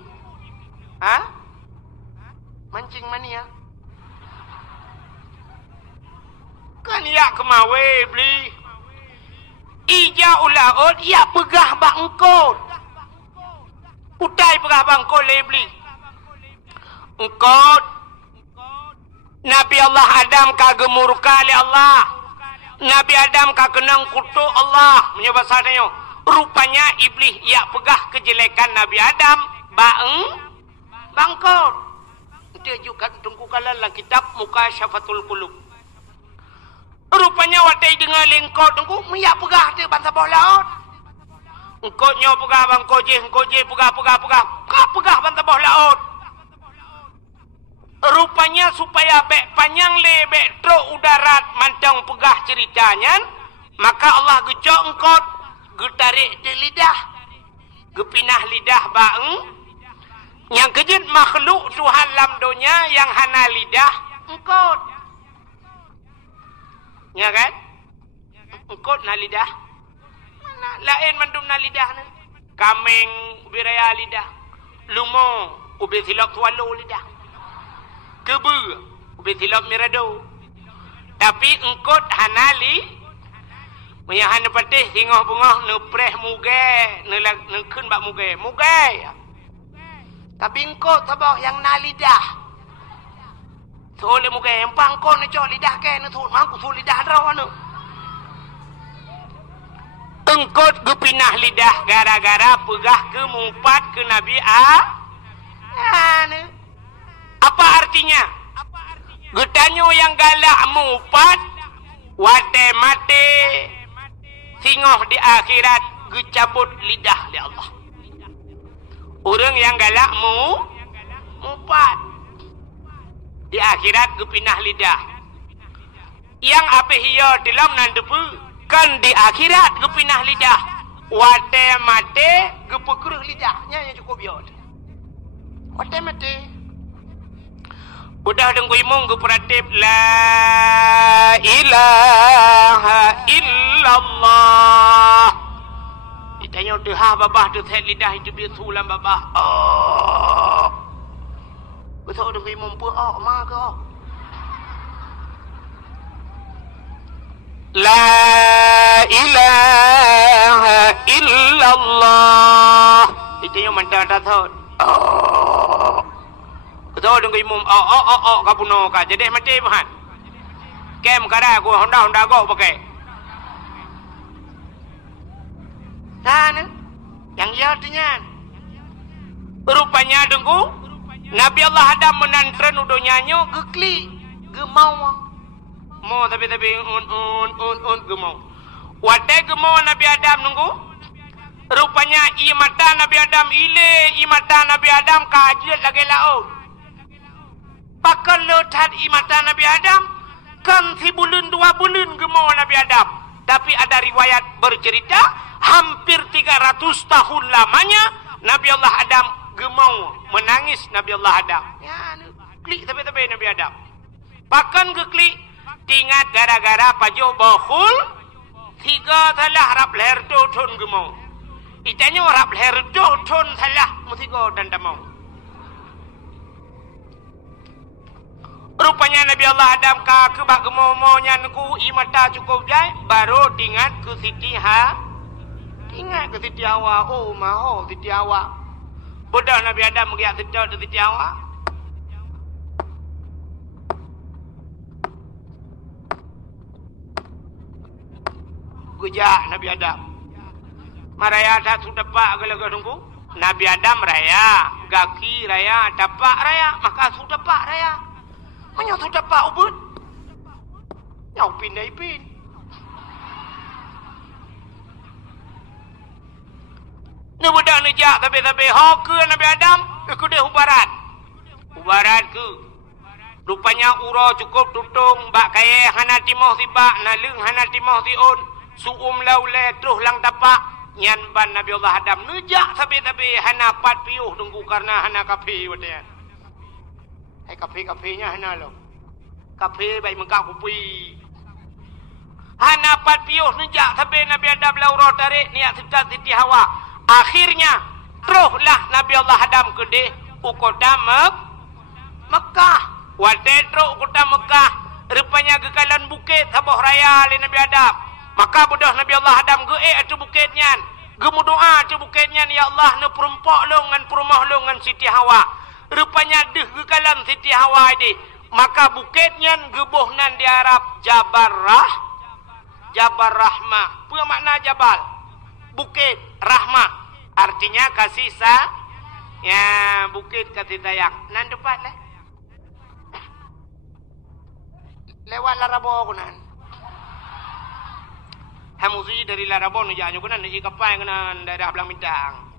Mancing mania. Kan ya kemawe beli. Ija ulaut ya pegah bak engkau. Utai pegah bak engkau le beli. Engkau Nabi Allah Adam kagak murka oleh Allah. Nabi Adam kagak kenang kutuk Allah. Menyebab sadanya. Rupanya iblis ya pegah kejelekan Nabi Adam. Bangkot. Dia juga tunggu kalah dalam kitab Mukasyafatul Qulub. Rupanya watai dengar lengkot tunggu. Miyak pegah dia bantah bawah laut. Engkau nyo pegah bangkot je. Engkau je pegah. Pegah bantah bawah laut. Rupanya supaya bek panjang le bek truk udarat mantang pegah ceritanya, maka Allah gecok engkau getarik di lidah, gepinah lidah baeng. Yang kejut makhluk Tuhan lam dunia yang hana lidah engkau. Ya kan? Engkau na lidah. Mana lain mandum na lidah ni. Kameng biraya lidah. Lumo ubi silap tualu lidah. Kebu ubi silap mirado. Tapi engkau hanali Maya hana patih singoh bungah nepreh muge, nekun bak muge. Tapi engkau tabah yang na lidah. Sole muge empang kau ne cok lidah ke ne thun mang ku thun lidah draw anu. Engkau gepinah lidah gara-gara pegah ke mumpat ke Nabi anu. Apa artinya? Getanyo yang galak mumpat wate mate singoh di akhirat gecabut lidah li Allah. Orang yang galak mumpat di akhirat gepinah lidah. Yang apa hiyo dalam nandepu kan di akhirat gepinah lidah. Wate mate gepekeruh lidahnya yang cukup biot. Wate mate. Udah dengku imung geperatip la ilaha illallah. Ditanya dah babah tu set lidah itu biar sulam babah. Oh. Betul dengku imung pun mak ke. La ilaha illallah. Ditanya mantap dah thot. Oh. Betul dong imum kapuno ka jadi mati bahan. Kem kada aku Honda go pakai. Sana yang ya artinya. Rupanya dengku Nabi Allah Adam menantren udonyanyo gekli gemau. Mau tapi un gemau. Wate gemau Nabi Adam nunggu. Rupanya i mata Nabi Adam ile i mata Nabi Adam kajiat lagi laut. Pakan letat imata Nabi Adam kan 1 bulan 2 bulan gemau Nabi Adam. Tapi ada riwayat bercerita hampir 300 tahun lamanya Nabi Allah Adam gemau menangis Nabi Allah Adam. Ya, klik tapi Nabi Adam. Pakan ke klik tingat gara-gara pajo bahul 3 salah rap leher ton gemau. Itanya rap leher ton salah musigo dan damau. Rupanya Nabi Allah Adam ka kebak gemomonya nuku imata cukup jai baru tingat ke Siti Hawa. Oh maho Siti Hawa. Bodoh Nabi Adam mengiak sedar ke Siti Hawa. Gujak Nabi Adam. Maraya tak sudah pak gelaga tunggu. Nabi Adam raya, gaki raya, tapak raya, maka sudah pak raya. Hanya tu dapat ubud. Yang pindah ipin. Ni budak nejak tapi hok ke Nabi Adam ikut dia hubarat. Hubarat ke. Rupanya uro cukup tutung bak kaya hana timoh tibak nalung hana timoh tiun suum laule terus lang tapak nyan ban Nabi Allah Adam nejak tapi hana pat piuh tunggu karena hana kapi wadanya. Kafe-kafenya hana lo. Kafe baik mengkak kupi. Hana pat piuh nejak sampai Nabi Adam lauro tarik niat Siti Hawa. Akhirnya teruslah Nabi Allah Adam ke dia ukota Mekah. Watetro ukota Mekah. Rupanya gekalan bukit Haboh Raya li Nabi Adam. Maka budak Nabi Allah Adam ge atu bukitnya. Gemu doa atu bukitnya, ya Allah nu perempak lu ngan perumah lu ngan Siti Hawa. Rupanya deh gekalan Siti Hawa ini. Maka bukitnya gebuhnan di Arab Jabar Rahmah. Apa makna Jabal? Bukit Rahmah. Artinya kasih ya bukit kasih sayang. Nan depan lah. Lewat Larabo aku nan. Hamusi dari Larabo nu jangan juga nan di kapal nan daerah Belang Bintang.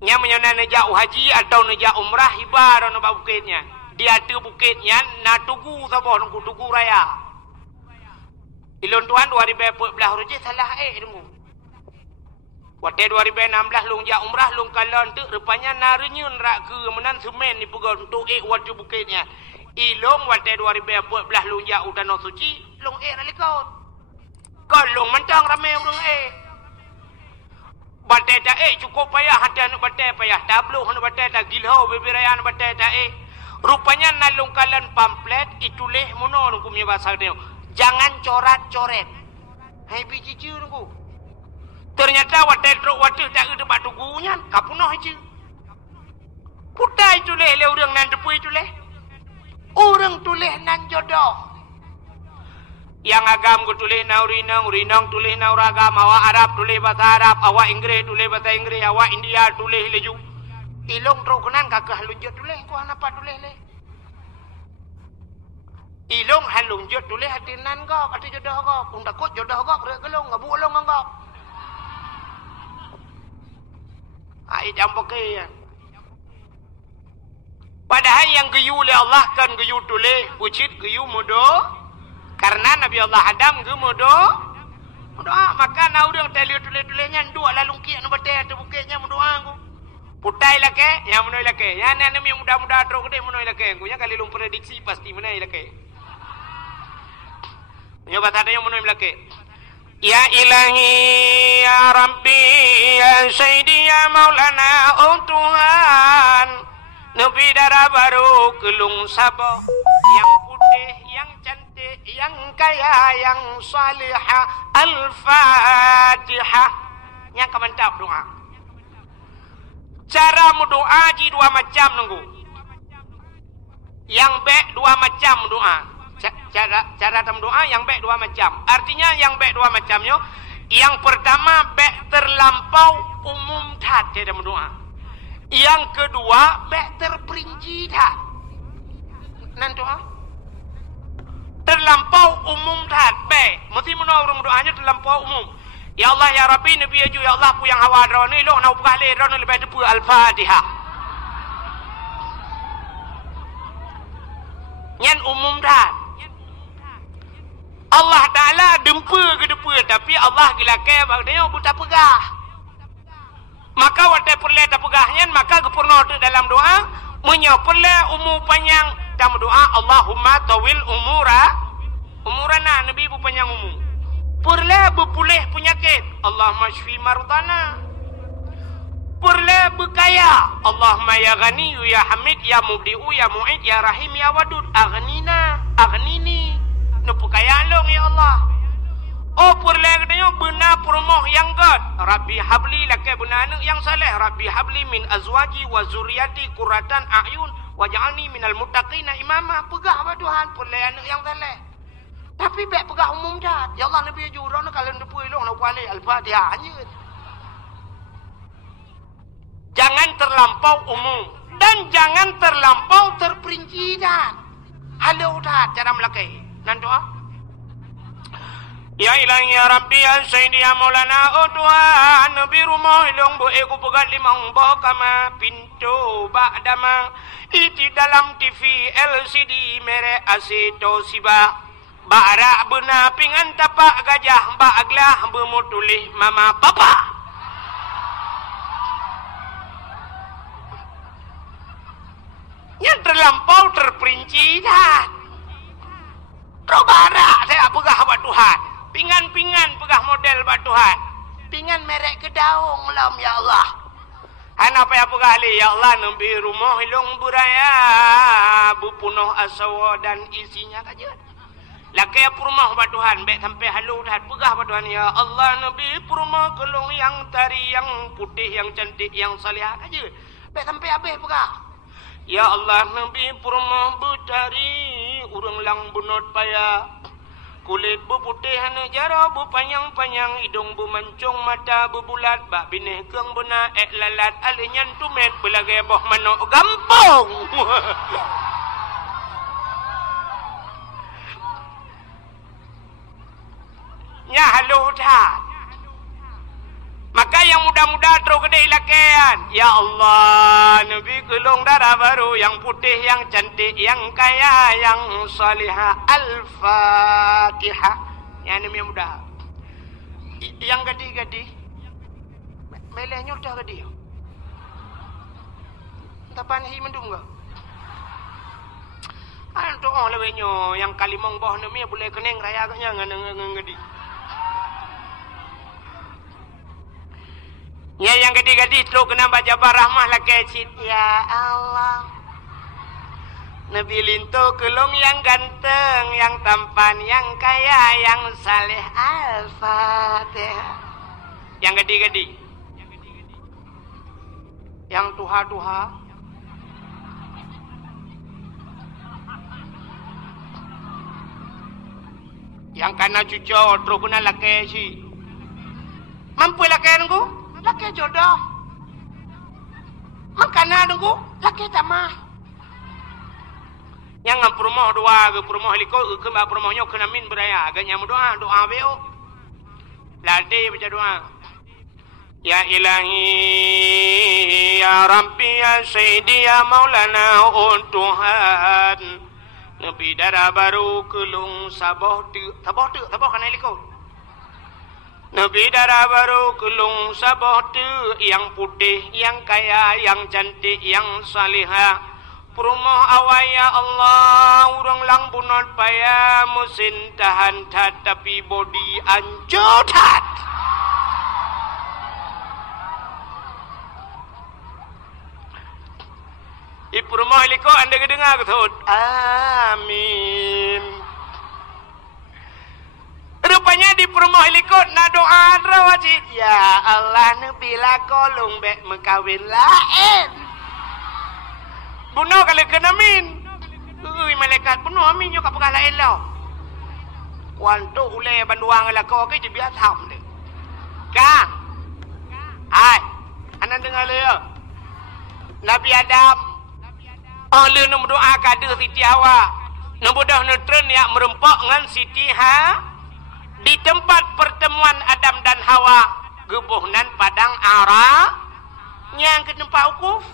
Nya menyana neja haji atau neja umrah hibar nu bukitnya. Dia tu bukitnya na tugu saboh nu tugu raya. Ilon tuan 2014 roje salah tunggu. Waktu 2016 lung ja umrah lung kalon tu rupanya narunyun rak ke menan semen ni pegon untuk waktu bukitnya. Ilong waktu 2014 lung ja utano suci lung ralikot. Kau lung mentang ramai urang Batai tak cukup payah hati anu batai payah tabluh anu batai tak gilhau bebiraya anu batai tak rupanya nalung kalan pamflet ituleh mono nungku punya bahasa dia. Jangan coret-coret. Hai biji ciu nungku. Ternyata watai truk watai tak ada batu gunya kapunoh ciu. Putai tuleh le urang nan depui tuleh. Urang tuleh nan jodoh. Yang agam ku tulis na urinang tulis na uragam, awak Arab tulis bahasa Arab, awak Inggeris tulis bahasa Inggeris, awak India tulis leju. Ilong trokenan kakah lunjut tulis, ku apa tulis le. Ilong halunjut tulis hatinan kau, hati jodoh kau, pun takut jodoh kau gerak gelong, ngabuk long kau. Ai jampo ke ya. Padahal yang geyu oleh Allah kan geyu tulis, ucit geyu mudo. Karena Nabi Allah Adam gemudoa, maka na urang tali tulis-tulisnya dua lalu kian batai tu bukitnya mendoa aku. Putai lake, yang menoi lake. Yang ni yang muda-muda terus gede menoi lake. Aku nya kali lung prediksi pasti menoi lake. Nyoba tadi yang menoi lake. Ya Ilahi, ya Rabbi, ya Sayyidi, ya Maulana, oh Tuhan. Nabi darah baru kelung sabah yang putih, yang cantik, yang kaya, yang salihah. Al-Fatihah. Yang mantap doa. Cara mendoa di dua macam nunggu. Yang baik dua macam doa. Cara doa yang baik dua macam. Artinya yang baik dua macamnya. Yang pertama baik terlampau umum tat dalam doa. Yang kedua baik terperinci tat. Nan doa terlampau umum tat baik. Mesti menurut doanya terlampau umum. Ya Allah ya Rabbi Nabi Aju ya Allah pu yang hawa drone ni lo nak buka le drone lebih depu Al-Fatihah. Nyan umum tat. Allah Ta'ala dempa ke depa tapi Allah gilakai bagdanya buta pegah. Maka waktu perle tak pegahnya maka gepurno dalam doa menyoperle umur panjang dalam doa Allahumma tawil umurana Nabi bu panjang umur. Perle berpulih penyakit Allahumma syfi mardana. Perle berkaya Allahumma ya ghani ya hamid ya mubdi'u ya mu'id ya rahim ya wadud aghnini nupu kaya long ya Allah. Oh perle katanya benar permoh yang god Rabbi habli lakai benar anak yang saleh Rabbi habli min azwaji wa zuriyati qurratan a'yun waj'alni minal muttaqina imama. Pegah apa Tuhan perle anak yang saleh. Tapi baik pegah umum dah. Ya Allah Nabi jurang nak kalau depu elok nak balik Al-Fatihah hanya. Jangan terlampau umum dan jangan terlampau terperinci dah. Halo dah cara melakai. Nan doa. Ya Ilahi ya Rabbi ya Sayyidi ya Maulana oh Tuhan Nabi rumah ilong bo ego pegat limang bo kama pintu ba'dama iti dalam TV LCD mere asito siba. Barak benar pingan tapak gajah ba'aglah bermutulih mama papa. Yang terlampau terperinci dah. Robarak saya pegah buat Tuhan. Pingan-pingan pegah model buat Tuhan. Pingan merek kedaung lam ya Allah. Hana payah pegahli, ya Allah, nabi rumah hilung buraya, bupunuh asawa dan isinya kaja. Lakai purmah batuhan, baik sampai halu dah pegah batuhan, ya Allah, nabi purmah kelung yang tari, yang putih, yang cantik, yang salihah kaja. Baik sampai habis pegah. Ya Allah, nabi purmah betari, urang lang bunot payah. Kulit berputih hana jara berpanjang-panjang, hidung bermancung, mata berbulat, bak binih keung benar, lalat alinyan tumet belagai boh manok gampong. Nya haluh dah. Maka yang muda-muda terus kedai lakian. Ya Allah, Nabi kelung darah baru, yang putih, yang cantik, yang kaya, yang salihah. Al-Fatihah. Yang ini muda. Yang gadi-gadi. Melehnya udah gadi. Tapan hi mendung enggak? Antuk oh lewenya yang kalimong boh nami boleh keneng raya agaknya ngadi. Ya yang gadi-gadi terus kena baca barahmah lah kecil. Ya Allah. Nabi lintu kelung yang ganteng, yang tampan, yang kaya, yang saleh. Al-Fatihah. Yang gadi-gadi. Yang tuha-tuha. Yang kana cucu terus kena lakai si. Mampu lakai nunggu? Laki jodoh. Makana nunggu laki tamah. Yang ngam rumah doa ke rumah liko ke mbak rumahnya kena min beraya agaknya doa beo. Lade baca doa. Ya Ilahi ya Rabbi ya Sayyidi ya Maulana Tuhan. Nabi darah baru kelung sabah kana liko. Nabi darah baru kelung sabah tu, yang putih, yang kaya, yang cantik, yang salihah. Perumah awal ya Allah, urang lang bunot payah, musin tahan tat, tapi body anjotat. Di perumah liko anda kedengar ketut. Amin. Rupanya di perumah likut nak doa rawajib. Ya Allah nebila kolong bek mekawin lain. Bunuh kali kena min. Malaikat bunuh amin juga pegah lain lah. Wantu ulai banduang lah kau ke je biar tham deh. Kang. Hai. Anak dengar le. Nabi Adam. Allah nak berdoa kada Siti Hawa. Nak bodoh neutron yang merempak dengan Siti di tempat pertemuan Adam dan Hawa, gebuhnan padang Arafah yang ke tempat wukuf.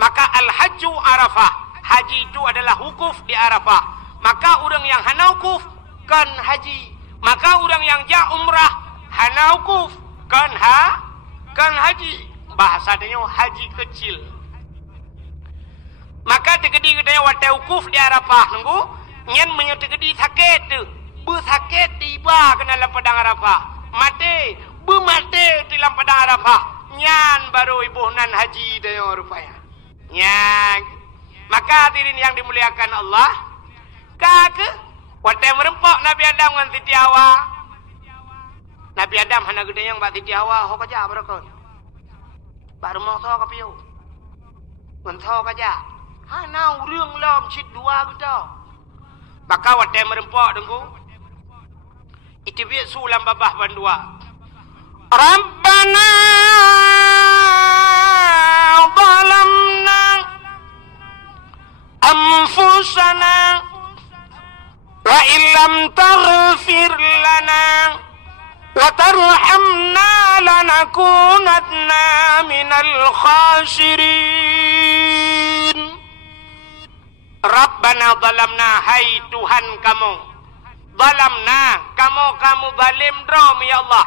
Maka al-hajju Arafah, haji itu adalah wukuf di Arafah. Maka orang yang hana wukuf kan haji. Maka orang yang ja umrah hana wukuf kan haji. Bahasanya haji kecil. Maka tegedi kita watai wukuf di Arafah nunggu nyen menyetegedi sakit tu. Bersakit tiba ke dalam padang Arafah. Mati. Bermati di dalam padang Arafah. Nyan baru ibu nan haji dia rupanya. Nyan. Maka hadirin yang dimuliakan Allah. Kake. Watai merempak Nabi Adam dengan Siti Hawa. Nabi Adam hana gede yang bak Siti Hawa. Hok aja berakon. Baru mau tahu kapiu. Mentau aja. Hana urang lom cit dua gitu. Maka watai merempak dengku. Itu biar sulam babah bandua. Rabbana zalamna anfusana wa illam taghfir lana wa tarhamna lanakunanna minal khasirin. Rabbana zalamna, hai Tuhan kamu, zalamna, kamu zalim drom ya Allah.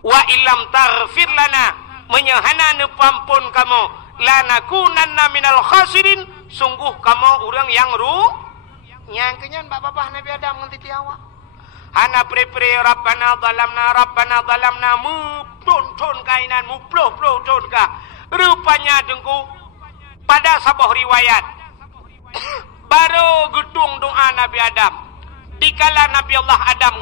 Wa illam taghfir lana, menyahana nepampun kamu, lanakunanna minal khasirin, sungguh kamu orang yang nyangkenyan bapak Nabi Adam dengan Siti Hawa. Hana pre-pre Rabbana zalamna mu ton kainan mu ploh ton ka. Rupanya dengku pada sebuah riwayat baru gedung doa Nabi Adam dikala Nabi Allah Adam